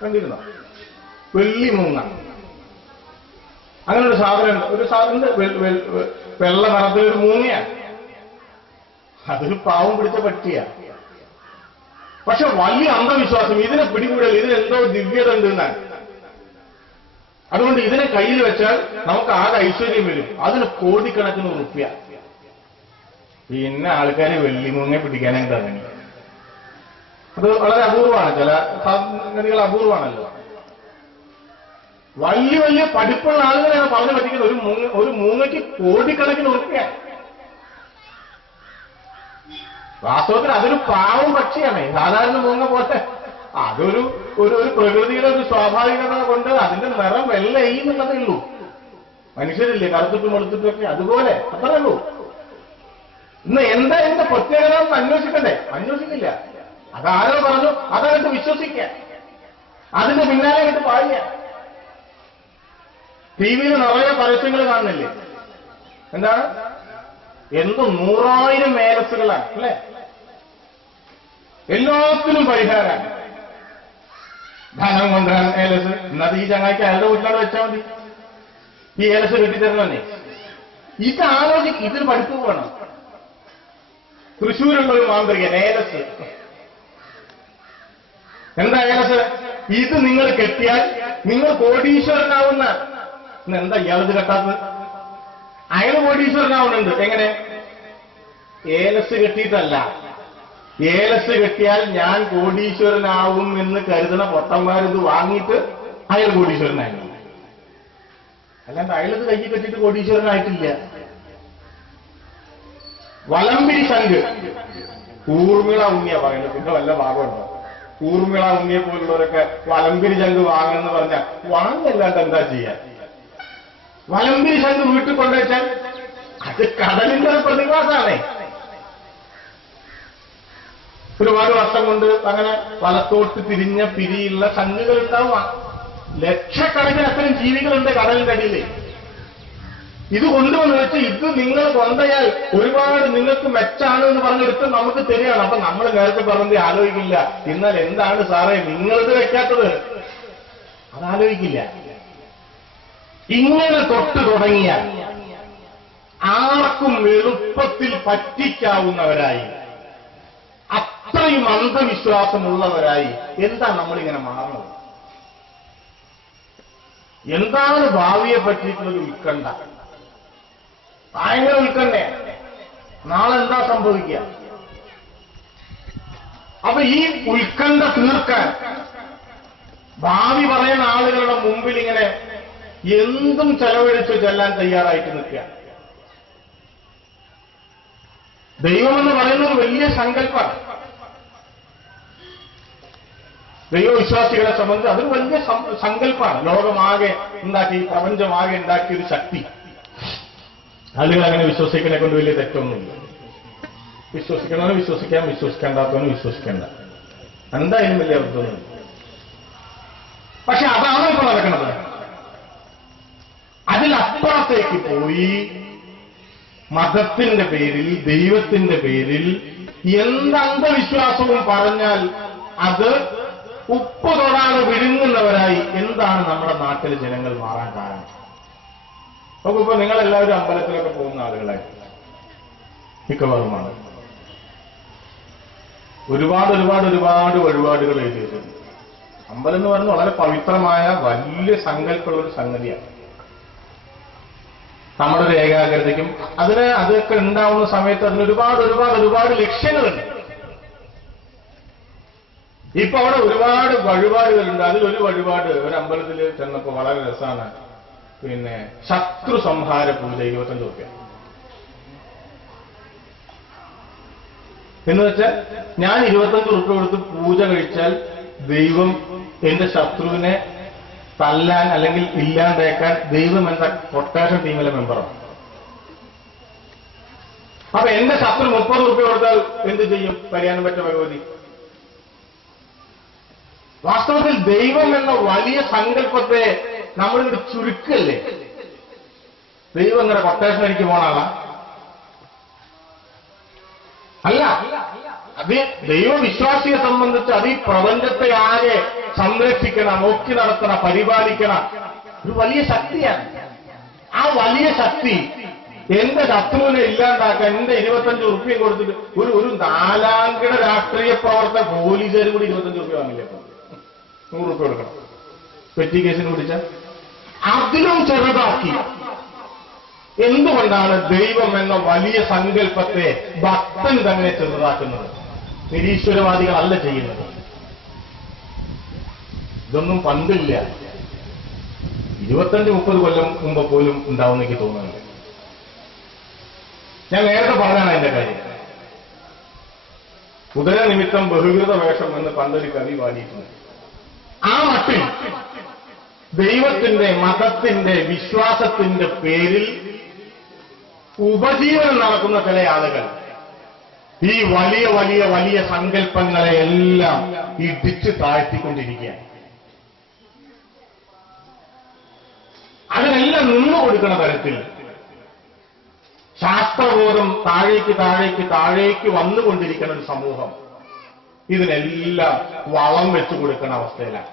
കണ്ടിരുന്നോ? വെള്ളിമൂങ്ങ, അങ്ങനെ ഒരു സാധനം, വെള്ള നിറത്തിലൊരു മൂങ്ങയാണ്. അതൊരു പാവം പിടിച്ച പട്ടിയ. പക്ഷെ വലിയ അന്ധവിശ്വാസം, ഇതിനെ പിടികൂടൽ, ഇതിനെന്തോ ദിവ്യത ഉണ്ടെന്നാണ്. അതുകൊണ്ട് ഇതിനെ കയ്യിൽ വെച്ചാൽ നമുക്ക് ആകെ ഐശ്വര്യം വരും. അതിന് കോടിക്കണക്കിന് റുപ്യ. പിന്നെ ആൾക്കാരെ വെള്ളിമൂങ്ങയെ പിടിക്കാനായിട്ട് ഇറങ്ങി. അത് വളരെ അപൂർവമാണ്, ചില സംഗതികൾ അപൂർവമാണല്ലോ. വലിയ വലിയ പഠിപ്പുള്ള ആളുകളെയാണ് പറഞ്ഞു പറ്റിക്കുന്നത്. ഒരു മൂങ്ങയ്ക്ക് കോടിക്കണക്കിന് റുപ്യ. വാസ്തവത്തിൽ അതൊരു പാവം പക്ഷിയാണ്. സാധാരണ മൂങ്ങ പോലെ അതൊരു ഒരു പ്രകൃതിയുടെ ഒരു സ്വാഭാവികത കൊണ്ട് അതിന്റെ നിറം വെള്ളയി എന്നുള്ളതേ ഉള്ളൂ. മനുഷ്യരില്ലേ കറുത്തിട്ടും വെളുത്തിട്ടൊക്കെ, അതുപോലെ അത്രേ ഉള്ളൂ. ഇന്ന് എന്താ എന്റെ പ്രത്യേകത എന്ന് അന്വേഷിക്കണ്ടേ? അന്വേഷിക്കില്ല. അതാരോ പറഞ്ഞു അതങ്ങോട്ട് വിശ്വസിക്കുക, അതിന്റെ പിന്നാലെ അങ്ങോട്ട് പാടിയ. ടി വിയിൽ നിറയെ പരസ്യങ്ങൾ കാണുന്നില്ലേ? എന്താണ്? എന്തും 100,000 മേലസുകളാണ് അല്ലെ? എല്ലാത്തിനും പരിഹാരമാണ്. ധനം കൊണ്ടുവരാൻ ഏലസ്, എന്നത് ഈ ചങ്ങായിക്ക് അയാളുടെ വീട്ടിലാണ് വെച്ചാൽ മതി. ഈ ഏലസ് കെട്ടിത്തരുന്നതന്നെ. ഇത് ആലോചിക്കും, ഇതിന് പഠിപ്പ് വേണം. തൃശ്ശൂരുള്ള ഒരു മാന്ത്രികൻ ഏലസ്. എന്താ ഏലസ്? ഇത് നിങ്ങൾ കെട്ടിയാൽ നിങ്ങൾ കോടീശ്വരനാവുന്ന. എന്താ ഇയാളത് കെട്ടാത്തത്? അയാൾ കോടീശ്വരനാവുന്നുണ്ട്. എങ്ങനെ? ഏലസ് കെട്ടിയിട്ടല്ല. ഏലസ് കെട്ടിയാൽ ഞാൻ കോടീശ്വരനാവും എന്ന് കരുതുന്ന പൊട്ടന്മാരിത് വാങ്ങിയിട്ട് അയാൾ കോടീശ്വരനായി. അല്ലാണ്ട് അയാളത് കൈ കെട്ടിയിട്ട് കോടീശ്വരനായിട്ടില്ല. വലമ്പിരി ശംഖ്, കൂർമിള ഉണ്ണിയ പറയുന്നത്. പിന്നെ വല്ല ഭാഗമുണ്ടോ? കൂർമിള ഉണ്ണിയെ പോലുള്ളവരൊക്കെ വലമ്പിരി ശംഖ് വാങ്ങണമെന്ന് പറഞ്ഞാൽ വാങ്ങല്ലാണ്ട് എന്താ ചെയ്യാൻ? വലമ്പിരി ശംഖ് വീട്ടിൽ കൊണ്ടുവച്ചാൽ അത് കടലിന്റെ ഒരു പ്രതിഭാസമാണേ. ഒരുപാട് വർഷം കൊണ്ട് അങ്ങനെ വലത്തോട്ട് തിരിഞ്ഞ പിരിയുള്ള ശംഖുകൾ ഉണ്ടാവുക. ലക്ഷക്കണക്കിന് അത്തരം ജീവികളുണ്ട് കടലിന്റെ അടിയിൽ. ഇത് കൊണ്ടുവന്ന് വെച്ച് ഇത് നിങ്ങൾ കൊണ്ടയാൽ ഒരുപാട് നിങ്ങൾക്ക് മെച്ചാണ് എന്ന് പറഞ്ഞെടുത്ത് നമുക്ക് തരികയാണ്. അപ്പൊ നമ്മൾ നേരത്തെ പറഞ്ഞത് ആലോചിക്കില്ല. എന്നാൽ എന്താണ് സാറേ നിങ്ങളിത് വെക്കാത്തത്? അതാലോചിക്കില്ല. ഇങ്ങനെ തൊട്ട് തുടങ്ങിയാൽ ആർക്കും എളുപ്പത്തിൽ പറ്റിക്കാവുന്നവരായി, അത്രയും അന്ധവിശ്വാസമുള്ളവരായി എന്താ നമ്മളിങ്ങനെ മാറുന്നത്? എന്താണ് ഭാവിയെ പറ്റിയിട്ടുള്ളൊരു ഉത്കണ്ഠ? ഭയങ്കര ഉത്കണ്ഠ. നാളെ എന്താ സംഭവിക്കുക? അപ്പൊ ഈ ഉത്കണ്ഠ തീർക്കാൻ ഭാവി പറയുന്ന ആളുകളുടെ മുമ്പിൽ ഇങ്ങനെ എന്തും ചെലവഴിച്ച് ചെല്ലാൻ തയ്യാറായിട്ട് നിൽക്കുക. ദൈവമെന്ന് പറയുന്നത് വലിയ സങ്കല്പമാണ്. ദൈവവിശ്വാസികളെ സംബന്ധിച്ച് അതൊരു വലിയ സങ്കല്പമാണ്. ലോകമാകെ ഉണ്ടാക്കി, പ്രപഞ്ചമാകെ ഉണ്ടാക്കിയ ഒരു ശക്തി. ആളുകൾ അങ്ങനെ വിശ്വസിക്കണെ കൊണ്ട് വലിയ തെറ്റൊന്നുമില്ല. വിശ്വസിക്കണവന് വിശ്വസിക്കാം, വിശ്വസിക്കേണ്ടാത്തവന് വിശ്വസിക്കേണ്ട. എന്തായാലും വലിയ അർത്ഥമൊന്നുമില്ല. പക്ഷെ അതാണ് ഇപ്പൊ നടക്കുന്നത്. അതിലപ്പുറത്തേക്ക് പോയി മതത്തിന്റെ പേരിൽ, ദൈവത്തിന്റെ പേരിൽ എന്ത് അന്ധവിശ്വാസവും പറഞ്ഞാൽ അത് ഉപ്പ് തൊടാതെ വിഴുങ്ങുന്നവരായി എന്താണ് നമ്മുടെ നാട്ടിലെ ജനങ്ങൾ മാറാൻ കാരണം? നോക്കിപ്പോ നിങ്ങളെല്ലാവരും അമ്പലത്തിലൊക്കെ പോകുന്ന ആളുകളായി മിക്കവാറുമാണ്. ഒരുപാട് ഒരുപാട് ഒരുപാട് വഴിപാടുകൾ എഴുതിയിട്ടുണ്ട്. അമ്പലം എന്ന് പറയുന്നത് വളരെ പവിത്രമായ വലിയ സങ്കല്പമുള്ള ഒരു സംഗതിയാണ്. നമ്മുടെ ഒരു ഏകാഗ്രതയ്ക്കും അതൊക്കെ ഉണ്ടാവുന്ന സമയത്ത് അതിന് ഒരുപാട് ഒരുപാട് ഒരുപാട് ലക്ഷ്യങ്ങളുണ്ട്. ഇപ്പൊ അവിടെ ഒരുപാട് വഴിപാടുകളുണ്ട്. അതിലൊരു വഴിപാട് ഒരു അമ്പലത്തിൽ ചെന്നപ്പോ വളരെ രസമാണ്. പിന്നെ ശത്രു സംഹാര പൂജ 25 രൂപ. എന്ന് വെച്ചാൽ ഞാൻ 25 രൂപ കൊടുത്ത് പൂജ കഴിച്ചാൽ ദൈവം എന്റെ ശത്രുവിനെ തല്ലാൻ അല്ലെങ്കിൽ ഇല്ലാണ്ടേക്കാൻ ദൈവം എന്ന കൊട്ടേഷൻ ടീമിലെ മെമ്പറാണ്. അപ്പൊ എന്റെ ശത്രു 30 രൂപ കൊടുത്താൽ എന്ത് ചെയ്യും? പരിയാനം പറ്റ ഭഗവതി. വാസ്തവത്തിൽ ദൈവം എന്ന വലിയ സങ്കല്പത്തെ നമ്മളിവിടെ ചുരുക്കല്ലേ. ദൈവം എങ്ങനെ കൊട്ടേഷൻ അടിക്ക് പോണാളാ? അല്ല. അത് ദൈവവിശ്വാസിയെ സംബന്ധിച്ച് അത് ഈ പ്രപഞ്ചത്തെ ആകെ സംരക്ഷിക്കണം, നോക്കി നടത്തണം, പരിപാലിക്കണം. ഒരു വലിയ ശക്തിയാണ്. ആ വലിയ ശക്തി എന്റെ ശത്രുവിനെ ഇല്ലാണ്ടാക്കാൻ എന്റെ 25 രൂപയും കൊടുത്തിട്ട് ഒരു നാലാംകിട രാഷ്ട്രീയ പ്രവർത്തക പോലീസുകാരും കൂടി 25 രൂപ വാങ്ങില്ല. 100 രൂപ കൊടുക്കണം. പെറ്റി കേസിന് പിടിച്ചാൽ അതിലും ചെറുതാക്കി. എന്തുകൊണ്ടാണ് ദൈവം എന്ന വലിയ സങ്കല്പത്തെ ഭക്തൻ തന്നെ ചെറുതാക്കുന്നത്? നിരീശ്വരവാദികളല്ല ചെയ്യുന്നത്. ഇതൊന്നും പണ്ടില്ല. 25-30 കൊല്ലം മുമ്പ് പോലും ഉണ്ടാവും എനിക്ക് തോന്നുന്നുണ്ട്. ഞാൻ നേരത്തെ പറഞ്ഞാണ് അതിന്റെ കാര്യം. കുതിര നിമിത്തം ബഹുകൃത വേഷം എന്ന് പണ്ടൊരു കവി പാടിയിട്ടുണ്ട്. ആ മട്ടിൽ ദൈവത്തിന്റെ, മതത്തിന്റെ, വിശ്വാസത്തിന്റെ പേരിൽ ഉപജീവനം നടക്കുന്ന ചില ആളുകൾ ഈ വലിയ വലിയ വലിയ സങ്കല്പങ്ങളെയെല്ലാം ഇടിച്ചു താഴ്ത്തിക്കൊണ്ടിരിക്കുകയാണ്. അതിനെല്ലാം നിന്നു കൊടുക്കുന്ന തരത്തിൽ ശാസ്ത്രബോധം താഴേക്ക് താഴേക്ക് താഴേക്ക് വന്നുകൊണ്ടിരിക്കുന്ന ഒരു സമൂഹം ഇതിനെല്ലാം വളം വെച്ചു കൊടുക്കുന്ന അവസ്ഥയിലാണ്.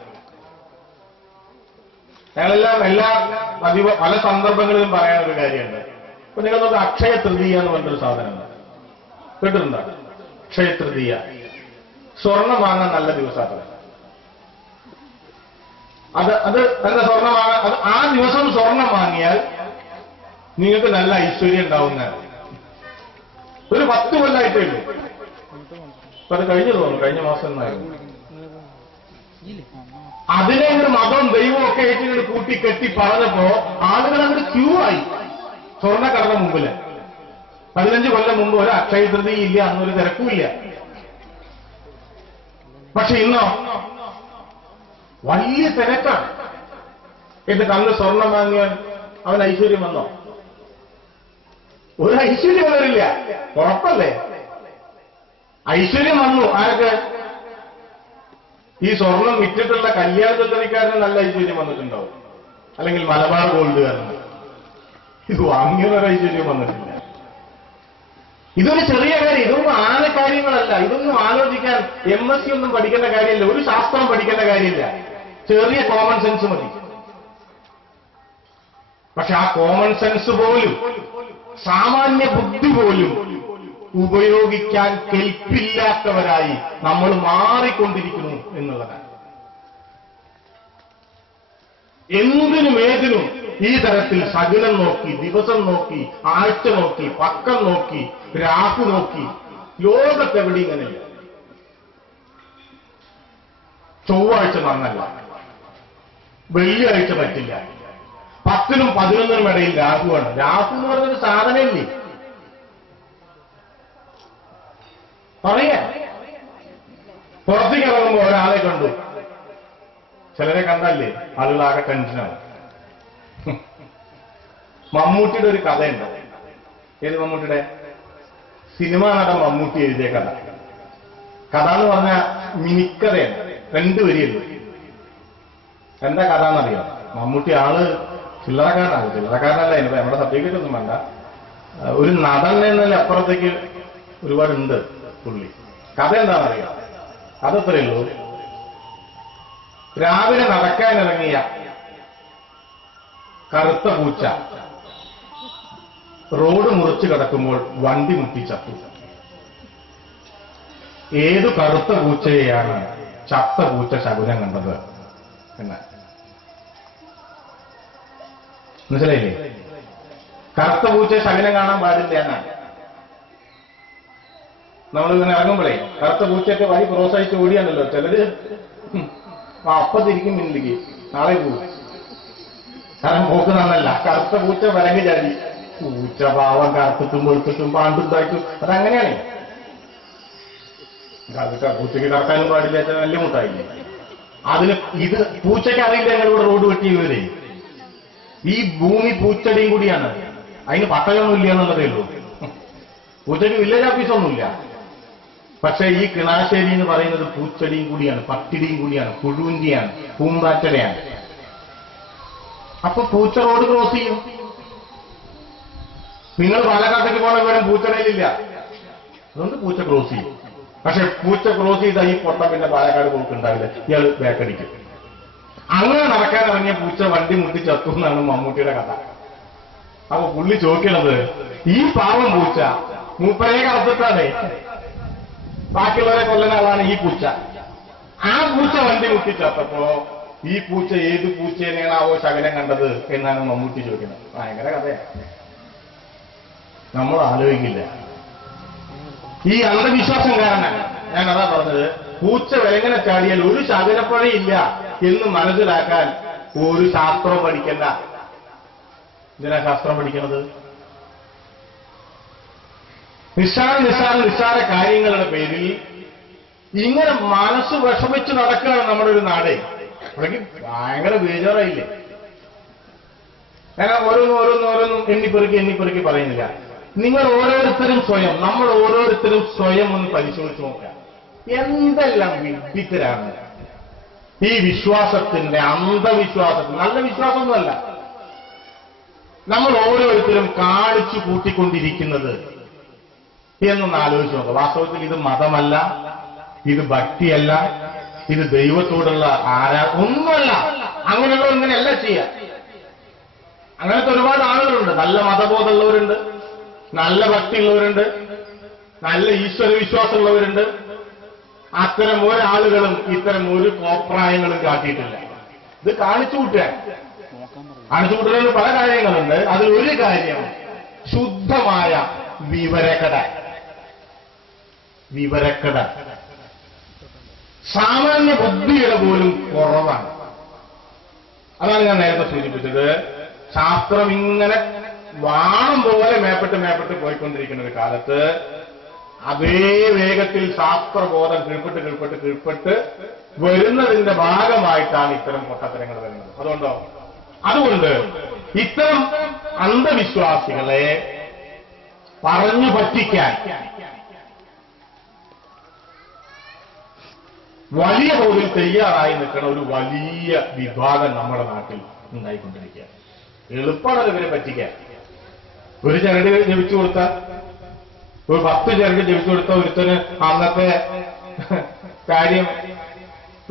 ഞങ്ങളെല്ലാം പല സന്ദർഭങ്ങളിലും പറയാനുള്ള ഒരു കാര്യമുണ്ട്. ഇപ്പൊ നിങ്ങൾ നോക്കുക, അക്ഷയ തൃതീയ എന്ന് പറഞ്ഞൊരു സാധനമുണ്ട്, കേട്ടിട്ടുണ്ടോ? അക്ഷയ തൃതീയ, സ്വർണം വാങ്ങാൻ നല്ല ദിവസമാണ്. അത് എന്താ സ്വർണം വാങ്ങാൻ, അത് ആ ദിവസം സ്വർണം വാങ്ങിയാൽ നിങ്ങൾക്ക് നല്ല ഐശ്വര്യം ഉണ്ടാവുന്നതാണ്. ഒരു 10 കൊല്ലമായിട്ടേ ഉള്ളൂ. അപ്പൊ അത് കഴിഞ്ഞു തോന്നുന്നു, കഴിഞ്ഞ മാസം എന്നായിരുന്നു. അതിനെ ഒരു മതം ദൈവം ഒക്കെ ആയിട്ട് കൂട്ടി കെട്ടി പറഞ്ഞപ്പോ ആളുകൾ അങ്ങോട്ട് ക്യൂ ആയി സ്വർണ്ണക്കടയുടെ മുമ്പില്. 15 കൊല്ലം മുമ്പ് ഒരു അക്ഷയ തൃതീയ ഇല്ല, അന്നൊരു തിരക്കുമില്ല. പക്ഷെ ഇന്നോ വലിയ തിരക്കാണ്. എന്നിട്ട് അന്ന് സ്വർണം വാങ്ങിയാൽ അവൻ ഐശ്വര്യം വന്നോ? ഒരു ഐശ്വര്യം വരില്ല, ഉറപ്പല്ലേ? ഐശ്വര്യം വന്നു ആരൊക്കെ? ഈ സ്വർണം വിറ്റിട്ടുള്ള കല്യാണ ജ്വല്ലറിക്കാരന് നല്ല ഐശ്വര്യം വന്നിട്ടുണ്ടാവും, അല്ലെങ്കിൽ മലബാർ ഗോൾഡുകാരന്. ഇത് വാങ്ങിയവർ ഐശ്വര്യം വന്നിട്ടില്ല. ഇതൊരു ചെറിയ കാര്യം, ഇതൊന്നും ആന കാര്യങ്ങളല്ല. ഇതൊന്നും ആലോചിക്കാൻ MSc ഒന്നും പഠിക്കേണ്ട കാര്യമില്ല, ഒരു ശാസ്ത്രം പഠിക്കേണ്ട കാര്യമില്ല. ചെറിയ കോമൺ സെൻസ് മതി. പക്ഷെ ആ കോമൺ സെൻസ് പോലും, സാമാന്യ ബുദ്ധി പോലും ഉപയോഗിക്കാൻ കെൽപ്പില്ലാത്തവരായി നമ്മൾ മാറിക്കൊണ്ടിരിക്കുന്നു എന്നുള്ളതാണ്. എന്തിനും ഏതിനും ഈ തരത്തിൽ ശകുനം നോക്കി, ദിവസം നോക്കി, ആഴ്ച നോക്കി, പക്കം നോക്കി, രാഹു നോക്കി, ലോകത്തെവിടെ ഇങ്ങനെയില്ല. ചൊവ്വാഴ്ച നന്നല്ല, വെള്ളിയാഴ്ച പറ്റില്ല, 10നും 11നും ഇടയിൽ രാഹുവാണ്. രാഹു എന്ന് പറഞ്ഞൊരു സാധനമില്ലേ പറയാ. പുറത്തേക്ക് ഇറങ്ങുമ്പോ ഒരാളെ കണ്ടു, ചിലരെ കണ്ടല്ലേ ആളുകളാകെ ടെൻഷനാണ്. മമ്മൂട്ടിയുടെ ഒരു കഥയുണ്ട്. ഏത് മമ്മൂട്ടിയുടെ? സിനിമാ നടൻ മമ്മൂട്ടി എഴുതിയ കഥ. കഥ എന്ന് പറഞ്ഞാൽ മിനിക്കഥയാണ്, 2 വരിയല്ലോ. എന്താ കഥ എന്നറിയാം? മമ്മൂട്ടി ആള് ചില്ലറക്കാരനാണ്. ചില്ലറക്കാരനല്ല, എനിക്ക് നമ്മുടെ സബ്ജക്റ്റ് ഒന്നും വേണ്ട. ഒരു നടൻ എന്നതിൽ അപ്പുറത്തേക്ക് ഒരുപാടുണ്ട് പുള്ളി. കഥ എന്താണെന്നറിയാം? കഥ എത്രയേ ഉള്ളൂ. രാവിലെ നടക്കാനിറങ്ങിയ കറുത്ത പൂച്ച റോഡ് മുറിച്ച് കിടക്കുമ്പോൾ വണ്ടി മുട്ടി ചത്തു. ഏതു കറുത്ത പൂച്ചയെയാണ് ചത്ത പൂച്ച ശകുനം കണ്ടത് എന്ന് മനസ്സിലായില്ലേ? കറുത്ത പൂച്ച ശകുനം കാണാൻ പാടില്ല എന്നാണ്. നമ്മളിങ്ങനെ ഇറങ്ങുമ്പോഴേ കറുത്ത പൂച്ചയൊക്കെ വഴി പ്രോത്സാഹിച്ച് ഓടിയാണല്ലോ ചിലര്. അപ്പൊ തിരിക്കും മുന്നിലേക്ക്, നാളെ പോകും. കാരണം പോക്ക് നന്നല്ല. കറുത്ത പൂച്ച വരങ്ങി ചാടി. പൂച്ച പാവം കറുത്തിട്ടും വെളുത്തിട്ടും പാണ്ടും തായിട്ടും അതങ്ങനെയാണ്. പൂച്ചയ്ക്ക് കറക്കാനും പാടില്ല, വലിയ മുട്ടായില്ലേ. അതിന് ഇത് പൂച്ചയ്ക്ക് അറിയില്ല ഞങ്ങളിവിടെ റോഡ് വെട്ടിയവരെ. ഈ ഭൂമി പൂച്ചടിയും കൂടിയാണ്. അതിന് പട്ടയൊന്നുമില്ല എന്നുള്ളതേ ഉള്ളൂ. പൂച്ചയ്ക്ക് വില്ലേജ് ഓഫീസൊന്നുമില്ല. പക്ഷേ ഈ കിണാശ്ശേരി എന്ന് പറയുന്നത് പൂച്ചടിയും കൂടിയാണ്, പട്ടിടിയും കൂടിയാണ്, പുഴുവിന്റെയാണ്, പൂമ്പാറ്റയുടെയാണ്. അപ്പൊ പൂച്ച റോഡ് ക്രോസ് ചെയ്യും. നിങ്ങൾ പാലക്കാട്ടേക്ക് പോണ വിവരം പൂച്ചടയിലില്ല, അതുകൊണ്ട് പൂച്ച ക്രോസ് ചെയ്യും. പക്ഷെ പൂച്ച ക്രോസ് ചെയ്താൽ ഈ പൊട്ടം പിന്നെ പാലക്കാട് പോക്കുണ്ടാവില്ല, ഇയാൾ ബാക്കടിക്കും. അങ്ങനെ നടക്കാൻ ഇറങ്ങിയ പൂച്ച വണ്ടി മുട്ടി ചത്തു എന്നാണ് മമ്മൂട്ടിയുടെ കഥ. അപ്പൊ പുള്ളി ചോദിക്കണത്, ഈ പാവം പൂച്ച മൂപ്പരെ കറുത്തിട്ടാണേ ബാക്കിയുള്ളവരെ കൊല്ലുന്ന ആളാണ് ഈ പൂച്ച. ആ പൂച്ച വണ്ടി മുട്ടി ചത്തപ്പോ ഈ പൂച്ച ഏത് പൂച്ചേനെയാണാവോ ശകലം കണ്ടത് എന്നാണ് മമ്മൂട്ടി ചോദിക്കുന്നത്. ഭയങ്കര കഥയാണ്, നമ്മൾ ആലോചിക്കില്ല. ഈ അന്ധവിശ്വാസം കാരണം ഞാൻ അതാ പറഞ്ഞത്, പൂച്ച വിലങ്ങനെ ചാടിയാൽ ഒരു ശകലപ്പഴയില്ല എന്ന് മനസ്സിലാക്കാൻ ഒരു ശാസ്ത്രം പഠിക്കണ്ട. എന്തിനാ ശാസ്ത്രം പഠിക്കുന്നത്? നിസ്സാര കാര്യങ്ങളുടെ പേരിൽ ഇങ്ങനെ മനസ്സ് വിഷമിച്ച് നടക്കുകയാണ് നമ്മുടെ ഒരു നാട്. അപ്പോഴേക്ക് ഭയങ്കര ബേജാറായില്ലേ? ഞാൻ ഓരോന്നും എണ്ണിപ്പെറുക്കി പറയുന്നില്ല. നിങ്ങൾ ഓരോരുത്തരും സ്വയം, നമ്മൾ ഓരോരുത്തരും സ്വയം ഒന്ന് പരിശോധിച്ച് നോക്കുക. എന്തെല്ലാം വിഡ്ഢിത്തരാണ് ഈ വിശ്വാസത്തിന്റെ, അന്ധവിശ്വാസത്തിന്, നല്ല വിശ്വാസമൊന്നുമല്ല, നമ്മൾ ഓരോരുത്തരും കാണിച്ചു കൂട്ടിക്കൊണ്ടിരിക്കുന്നത് എന്നൊന്ന് ആലോചിച്ച് നോക്കുക. വാസ്തവത്തിൽ ഇത് മതമല്ല, ഇത് ഭക്തിയല്ല, ഇത് ദൈവത്തോടുള്ള ഒന്നുമല്ല. അങ്ങനെയുള്ളവർ ഇങ്ങനെയല്ല ചെയ്യുക. അങ്ങനത്തെ ഒരുപാട് ആളുകളുണ്ട്. നല്ല മതബോധമുള്ളവരുണ്ട്, നല്ല ഭക്തിയുള്ളവരുണ്ട്, നല്ല ഈശ്വര വിശ്വാസമുള്ളവരുണ്ട്. അത്തരം ഒരാളുകളും ഇത്തരം ഒരു കോപ്രായങ്ങളും കാട്ടിയിട്ടില്ല. ഇത് കാണിച്ചു കൂട്ടുന്നതിന് പല കാര്യങ്ങളുണ്ട്. അതിൽ ഒരു കാര്യം ശുദ്ധമായ വിവരക്കട. സാമാന്യ ബുദ്ധിയുടെ പോലും കുറവാണ്. അതാണ് ഞാൻ നേരത്തെ സൂചിപ്പിച്ചത്. ശാസ്ത്രം ഇങ്ങനെ വാണം പോലെ മേപ്പെട്ട് പോയിക്കൊണ്ടിരിക്കുന്ന ഒരു കാലത്ത് അതേ വേഗത്തിൽ ശാസ്ത്രബോധം കീഴ്പ്പെട്ട് വരുന്നതിന്റെ ഭാഗമായിട്ടാണ് ഇത്തരം പൊട്ടത്തരങ്ങൾ വരുന്നത്. അതുകൊണ്ട് ഇത്തരം അന്ധവിശ്വാസികളെ പറഞ്ഞു പറ്റിക്കാൻ വലിയ തോതിൽ തയ്യാറായി നിൽക്കുന്ന ഒരു വലിയ വിഭാഗം നമ്മുടെ നാട്ടിൽ ഉണ്ടായിക്കൊണ്ടിരിക്കുക. എളുപ്പമാണ് ഇവരെ പറ്റിക്കാൻ. ഒരു ചരട് ജപിച്ചു കൊടുത്ത, ഒരു 10 ചരട് ജപിച്ചു കൊടുത്ത ഒരുത്തന് അന്നത്തെ കാര്യം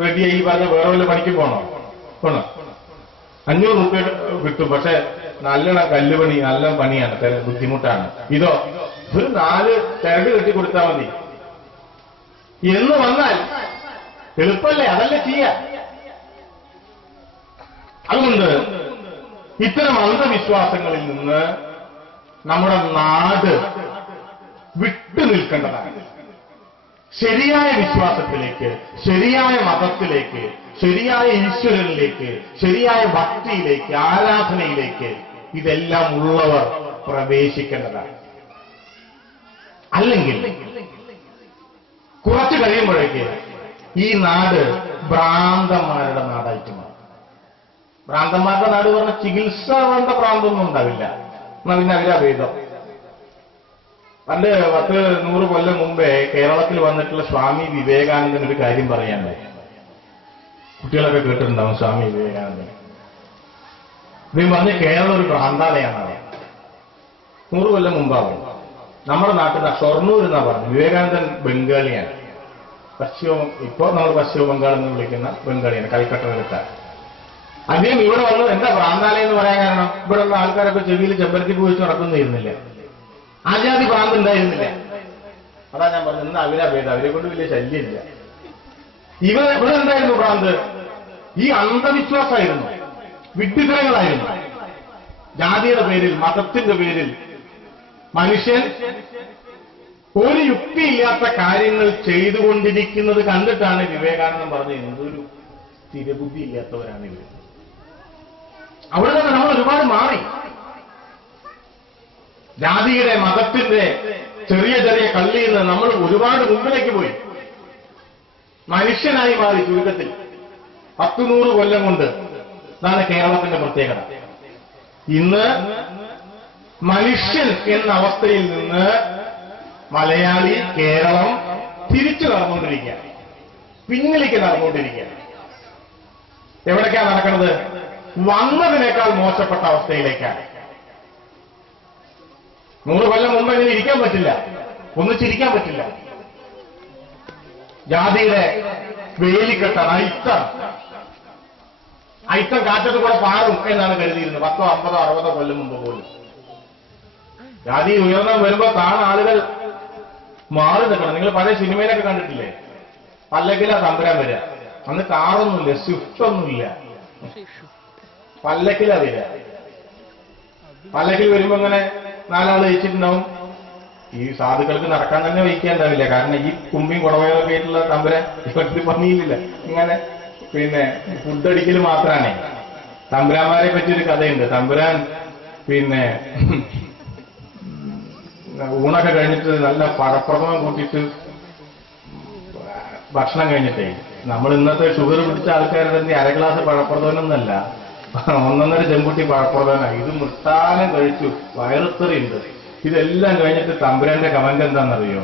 റെഡിയായി പറഞ്ഞ വേറെ വല്ല പണിക്ക് പോണോ? 500 രൂപ കിട്ടും. പക്ഷെ നല്ലോണം കല്ലുപണി, നല്ല പണിയാണ്, ബുദ്ധിമുട്ടാണ്. ഇതോ ഒരു 4 ചരട് കെട്ടിക്കൊടുത്താൽ മതി എന്ന് വന്നാൽ എളുപ്പമല്ലേ? അതല്ലേ ചെയ്യാം. അതുകൊണ്ട് ഇത്തരം അന്ധവിശ്വാസങ്ങളിൽ നിന്ന് നമ്മുടെ നാട് വിട്ടു നിൽക്കേണ്ടതാണ്. ശരിയായ വിശ്വാസത്തിലേക്ക്, ശരിയായ മതത്തിലേക്ക്, ശരിയായ ഈശ്വരനിലേക്ക്, ശരിയായ ഭക്തിയിലേക്ക്, ആരാധനയിലേക്ക് ഇതെല്ലാം ഉള്ളവർ പ്രവേശിക്കേണ്ടതാണ്. അല്ലെങ്കിൽ കുറച്ചു കഴിയുമ്പോഴേക്ക് ഈ നാട് ഭ്രാന്തന്മാരുടെ നാടായിട്ട് മാറും. ഭ്രാന്തന്മാരുടെ നാട് പറഞ്ഞ ചികിത്സ വേണ്ട ഭ്രാന്തൊന്നും ഉണ്ടാവില്ല. എന്നാ പിന്നെ അവരഭേദം. പണ്ട് 100 കൊല്ലം മുമ്പേ കേരളത്തിൽ വന്നിട്ടുള്ള സ്വാമി വിവേകാനന്ദൻ ഒരു കാര്യം പറയാനുണ്ട്. കുട്ടികളൊക്കെ കേട്ടിട്ടുണ്ടാവും സ്വാമി വിവേകാനന്ദൻ. ഇദ്ദേഹം പറഞ്ഞ് കേരളം ഒരു ഭ്രാന്താലയാണ്. 100 കൊല്ലം മുമ്പാവും. നമ്മുടെ നാട്ടിൽ ഷൊർണൂർ എന്നാ പറഞ്ഞു. വിവേകാനന്ദൻ ബംഗാളിയാണ്. ഇപ്പോൾ നമ്മൾ പശ്ചിമ ബംഗാൾ എന്ന് വിളിക്കുന്ന ബംഗാളിയാണ്, കൽക്കട്ടയിലെത്താൻ. അദ്ദേഹം ഇവിടെ വന്നു. എന്താ ഭ്രാന്താലയം എന്ന് പറയാൻ കാരണം, ഇവിടെ ഉള്ള ആൾക്കാരൊക്കെ ചെവിയിൽ ചെമ്പരത്തി വെച്ച് നടക്കുന്നിരുന്നില്ല. ആജാതി ഭ്രാന്ത് ഉണ്ടായിരുന്നില്ല. അതാ ഞാൻ പറഞ്ഞത്. ഇന്ന് അവരഭേദം, അവരെ കൊണ്ട് വലിയ ശല്യമില്ല. ഇവിടെ എന്തായിരുന്നു ഭ്രാന്ത്? ഈ അന്ധവിശ്വാസമായിരുന്നു, വിഡ്ഢിത്തരങ്ങളായിരുന്നു. ജാതിയുടെ പേരിൽ, മതത്തിന്റെ പേരിൽ മനുഷ്യൻ ഒരു യുക്തിയില്ലാത്ത കാര്യങ്ങൾ ചെയ്തുകൊണ്ടിരിക്കുന്നത് കണ്ടിട്ടാണ് വിവേകാനന്ദൻ പറഞ്ഞത്, എന്തൊരു സ്ഥിരബുദ്ധി ഇല്ലാത്തവരാണ് ഇവർ. അവിടെ നിന്ന് നമ്മൾ ഒരുപാട് മാറി. ജാതിയുടെ, മതത്തിന്റെ ചെറിയ കള്ളിയിൽ നിന്ന് നമ്മൾ ഒരുപാട് മുമ്പിലേക്ക് പോയി. മനുഷ്യനായി മാറി. ചുരുക്കത്തിൽ 100 കൊല്ലം കൊണ്ട്. ഇതാണ് കേരളത്തിന്റെ പ്രത്യേകത. ഇന്ന് മനുഷ്യൻ എന്ന അവസ്ഥയിൽ നിന്ന് മലയാളി, കേരളം തിരിച്ചു നടന്നുകൊണ്ടിരിക്കുകയാണ്, പിന്നിലേക്ക് നടന്നുകൊണ്ടിരിക്കുകയാണ്. എവിടേക്കാണ് നടക്കുന്നത്? വന്നതിനേക്കാൾ മോശപ്പെട്ട അവസ്ഥയിലേക്കാണ്. 100 കൊല്ലം മുമ്പ് ഇങ്ങനെ ഇരിക്കാൻ പറ്റില്ല, ഒന്നിച്ചിരിക്കാൻ പറ്റില്ല. ജാതിയുടെ വേലിക്കെട്ടാണ് അയിത്തം കാറ്റത്ത് കൂടെ പാറും എന്നാണ് കരുതിയിരുന്നത് 10, 50, 60 കൊല്ലം മുമ്പ് പോലും. ജാതി ഉയർന്നു വരുമ്പോ ആളുകൾ മാറി നിൽക്കണം. നിങ്ങൾ പഴയ സിനിമയിലൊക്കെ കണ്ടിട്ടില്ലേ? പല്ലക്കിലാ തമ്പുരാൻ വരിക. അന്ന് കാറൊന്നുമില്ല, സ്വിഫ്റ്റ് ഒന്നുമില്ല, പല്ലക്കിലാ വരിക. പല്ലക്കിൽ വരുമ്പോ ഇങ്ങനെ 4 ആള് വെച്ചിട്ടുണ്ടാവും. ഈ സാധുക്കൾക്ക് നടക്കാൻ തന്നെ വഹിക്കാണ്ടാവില്ല. കാരണം ഈ കുമ്പിയും കുടവയൊക്കെ ആയിട്ടുള്ള തമ്പുരാൻ ഇവർക്ക് പണിയില്ല. ഇങ്ങനെ പിന്നെ ഫുഡടിക്കൽ മാത്രമാണ്. തമ്പുരാന്മാരെ പറ്റിയൊരു കഥയുണ്ട്. തമ്പുരാൻ പിന്നെ ഊണൊക്കെ കഴിഞ്ഞിട്ട് നല്ല പഴപ്രഥമം കൂട്ടിയിട്ട് ഭക്ഷണം കഴിഞ്ഞിട്ടേ, നമ്മൾ ഇന്നത്തെ ഷുഗർ പിടിച്ച ആൾക്കാരുടെ തന്നെ അര ഗ്ലാസ് പഴപ്രഥമനൊന്നല്ല, ഒന്നൊന്നര ചെമ്പുട്ടി പഴപ്രഥമന. ഇത് മുട്ടാനും കഴിച്ചു, വയറുത്തറിയുണ്ട്. ഇതെല്ലാം കഴിഞ്ഞിട്ട് തമ്പുരാന്റെ കമന്റ് എന്താണെന്നറിയോ?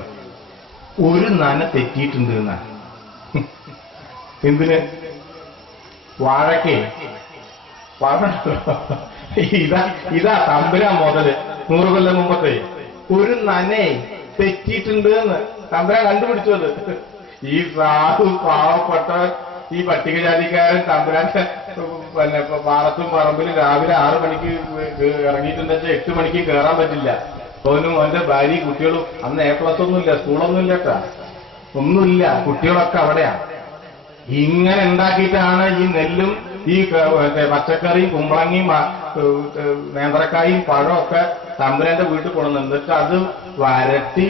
ഒരു നന തെറ്റിയിട്ടുണ്ട് എന്നാ. എന്തിന്? വാഴക്കേ ഇതാ തമ്പുരാൻ മുതല് 100 കൊല്ലം മുമ്പത്തെ ഒരു നനേ തെറ്റിയിട്ടുണ്ട് എന്ന് തമ്പുരാൻ കണ്ടുപിടിച്ചത്. ഈ സാധു പാവപ്പെട്ട ഈ പട്ടികജാതിക്കാരൻ തമ്പുരാന്റെ പിന്നെ പാറത്തും പറമ്പിലും രാവിലെ 6 മണിക്ക് ഇറങ്ങിയിട്ടുണ്ടെന്ന് വെച്ചാൽ 8 മണിക്ക് കയറാൻ പറ്റില്ല. ഓനും അവന്റെ ഭാര്യയും കുട്ടികളും അന്ന് A+ ഒന്നുമില്ല, സ്കൂളൊന്നുമില്ല കേട്ടാ, ഒന്നുമില്ല, കുട്ടികളൊക്കെ അവിടെയാ. ഇങ്ങനെ ഉണ്ടാക്കിയിട്ടാണ് ഈ നെല്ലും ഈ പച്ചക്കറിയും കുമ്പളങ്ങിയും നേന്ത്രക്കായും പഴമൊക്കെ തമ്പുരാന്റെ വീട്ടിൽ കൊണ്ടുവന്നു. എന്നിട്ട് അത് വരട്ടി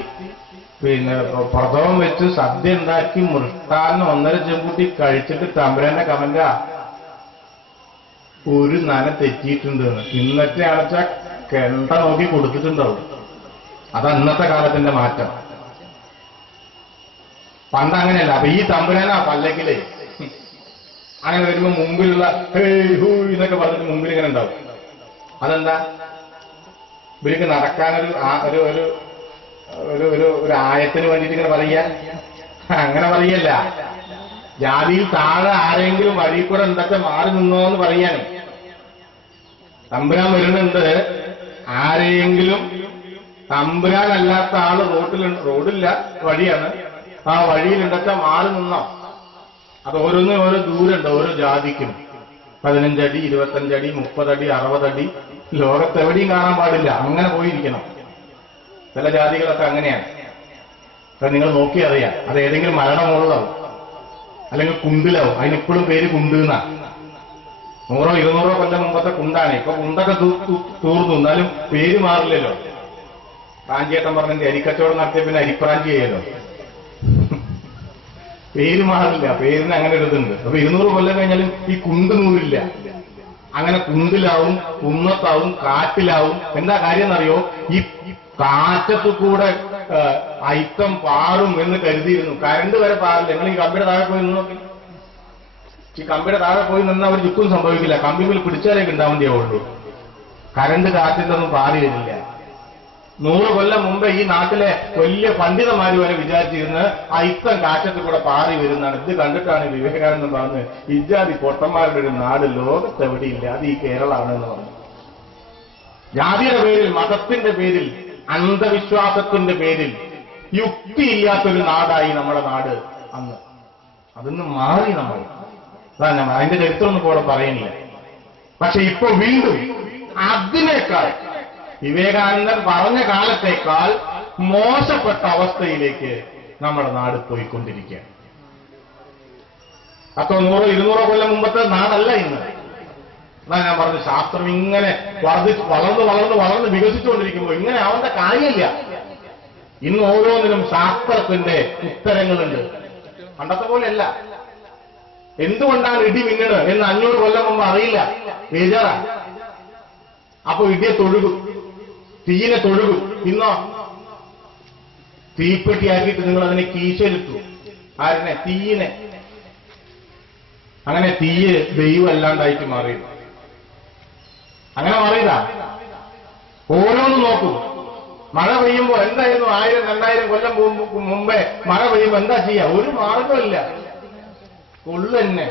പിന്നെ പ്രഥമം വെച്ച് സദ്യ ഉണ്ടാക്കി മൃഷ്ടാന്ന് 1.5 ചെമ്പൂട്ടി കഴിച്ചിട്ട് തമ്പുരാന്റെ കമന്റാ ഒരു നന തെറ്റിയിട്ടുണ്ട്. ഇന്നത്തെ ആണെച്ചാ കെണ്ട നോക്കി കൊടുത്തിട്ടുണ്ടാവും. അത് അന്നത്തെ കാലത്തിന്റെ മാറ്റം. പണ്ട് അങ്ങനെയല്ല. അപ്പൊ ഈ തമ്പുരാനാ പല്ലക്കിലേ അങ്ങനെ വരുമ്പോ മുമ്പിലുള്ള ഹേയ് ഹൂ എന്നൊക്കെ പറഞ്ഞിട്ട് മുമ്പിൽ ഇങ്ങനെ ഉണ്ടാവും. അതെന്താ? ഇവർക്ക് നടക്കാനൊരു ഒരു ഒരു ഒരു ആയത്തിന് വേണ്ടിയിട്ട് ഇങ്ങനെ പറയുക? അങ്ങനെ പറയല്ല. ജാതിയിൽ താഴെ ആരെങ്കിലും വഴി കൂടെ എന്തൊക്കെ മാറി നിന്നോ എന്ന് പറയാനേ. തമ്പുരാൻ വരുന്നുണ്ട്, ആരെങ്കിലും തമ്പുരാനല്ലാത്ത ആള് റോഡില്ല, വഴിയാണ്, ആ വഴിയിൽ എന്തൊക്കെ മാറി നിന്നോ. അത് ഓരോന്നും ഓരോ ദൂരമുണ്ട് ഓരോ ജാതിക്കും. 15 അടി 25 അടി 30 അടി 60 അടി ലോകത്തെവിടെയും കാണാൻ പാടില്ല. അങ്ങനെ പോയിരിക്കണം. ചില ജാതികളൊക്കെ അങ്ങനെയാണ്. അപ്പൊ നിങ്ങൾ നോക്കി അറിയാം. അത് ഏതെങ്കിലും മലയുടെ മുകളിലാവും, അല്ലെങ്കിൽ കുണ്ടിലാവും. അതിനിപ്പോഴും പേര് കുണ്ട് എന്നാ. 100 200 കൊല്ലം മുമ്പത്തെ കുണ്ടാണ്. ഇപ്പൊ കുണ്ടൊക്കെ തൂർന്നു, എന്നാലും പേര് മാറില്ലല്ലോ. പ്രാഞ്ചിയേട്ടൻ പറഞ്ഞിട്ട് അരിക്കച്ചവടം നടത്തിയ പിന്നെ അരിപ്രാഞ്ചി ചെയ്യല്ലോ. പേര് മാറില്ല, പേരിന് അങ്ങനെ ഒരു ഇതുണ്ട്. അപ്പൊ 200 കൊല്ലം കഴിഞ്ഞാലും ഈ കുണ്ട് നൂറില്ല. അങ്ങനെ കുണ്ടിലാവും, കുന്നത്താവും, കാറ്റിലാവും. എന്താ കാര്യം എന്നറിയോ? ഈ കാറ്റത്ത് കൂടെ അയിത്തം പാറും എന്ന് കരുതിയിരുന്നു. കരണ്ട് വരെ പാറില്ല. നിങ്ങൾ ഈ കമ്പിയുടെ താഴെ പോയി നിന്ന് നോക്കി. ഈ കമ്പിയുടെ താഴെ പോയി നിന്നാൽ ഒരു ചുക്കും സംഭവിക്കില്ല. കമ്പിയിൽ പിടിച്ചാലേക്ക് ഉണ്ടാവേണ്ടിയേ ഉള്ളൂ. കരണ്ട് കാറ്റിലൊന്നും പാറി വരില്ല. 100 കൊല്ലം മുമ്പ് ഈ നാട്ടിലെ വലിയ പണ്ഡിതന്മാര് വരെ വിചാരിച്ചിരുന്ന് അയിത്തം കാറ്റത്ത് കൂടെ പാറി വരുന്നതാണ്. ഇത് കണ്ടിട്ടാണ് വിവേകാനന്ദൻ പറഞ്ഞ് ഇജാതി പൊട്ടന്മാരുടെ ഒരു നാട് ലോകത്തെവിടെയില്ല, അത് ഈ കേരളമാണ് എന്ന് പറഞ്ഞു. ജാതിയുടെ പേരിൽ, മതത്തിന്റെ പേരിൽ, അന്ധവിശ്വാസത്തിന്റെ പേരിൽ യുക്തിയില്ലാത്തൊരു നാടായി നമ്മുടെ നാട് അന്ന്. അതൊന്ന് മാറി നമ്മൾ. അതാണ് അതിന്റെ ചരിത്രമൊന്നും ഇപ്പോൾ പറയുന്നില്ല. പക്ഷെ ഇപ്പൊ വീണ്ടും അതിനേക്കാൾ വിവേകാനന്ദൻ പറഞ്ഞ കാലത്തേക്കാൾ മോശപ്പെട്ട അവസ്ഥയിലേക്ക് നമ്മുടെ നാട് പോയിക്കൊണ്ടിരിക്കുകയാണ്. അപ്പൊ 100 200 കൊല്ലം മുമ്പത്തെ നാടല്ല ഇന്ന്. അതാ ഞാൻ പറഞ്ഞു, ശാസ്ത്രം ഇങ്ങനെ വളർന്ന് വികസിച്ചുകൊണ്ടിരിക്കുമ്പോൾ ഇങ്ങനെ ആവേണ്ട കാര്യമില്ല. ഇന്ന് ഓരോന്നിനും ശാസ്ത്രത്തിന്റെ ഉത്തരങ്ങളുണ്ട്. പണ്ടത്തെ പോലെയല്ല. എന്തുകൊണ്ടാണ് ഇടി മിന്നണ് എന്ന് 500 കൊല്ലം മുമ്പ് അറിയില്ല, ബേജാറാ. അപ്പൊ ഇടിയെ തൊഴുകും, തീയിനെ തൊഴുകും. ഇന്നോ തീപ്പെട്ടിയാക്കിയിട്ട് നിങ്ങൾ അതിനെ കീശലിട്ടു. ആരിനെ? തീയിനെ. അങ്ങനെ തീയ് ദൈവമല്ലാണ്ടായിട്ട് മാറി. അങ്ങനെ മാറിയതാ. ഓരോന്നും നോക്കൂ. മഴ പെയ്യുമ്പോ എന്തായിരുന്നു 1000 2000 കൊല്ലം മുമ്പേ മഴ പെയ്യുമ്പോ എന്താ ചെയ്യാ? ഒരു മാർഗമില്ല, കൊള്ളന്നെ.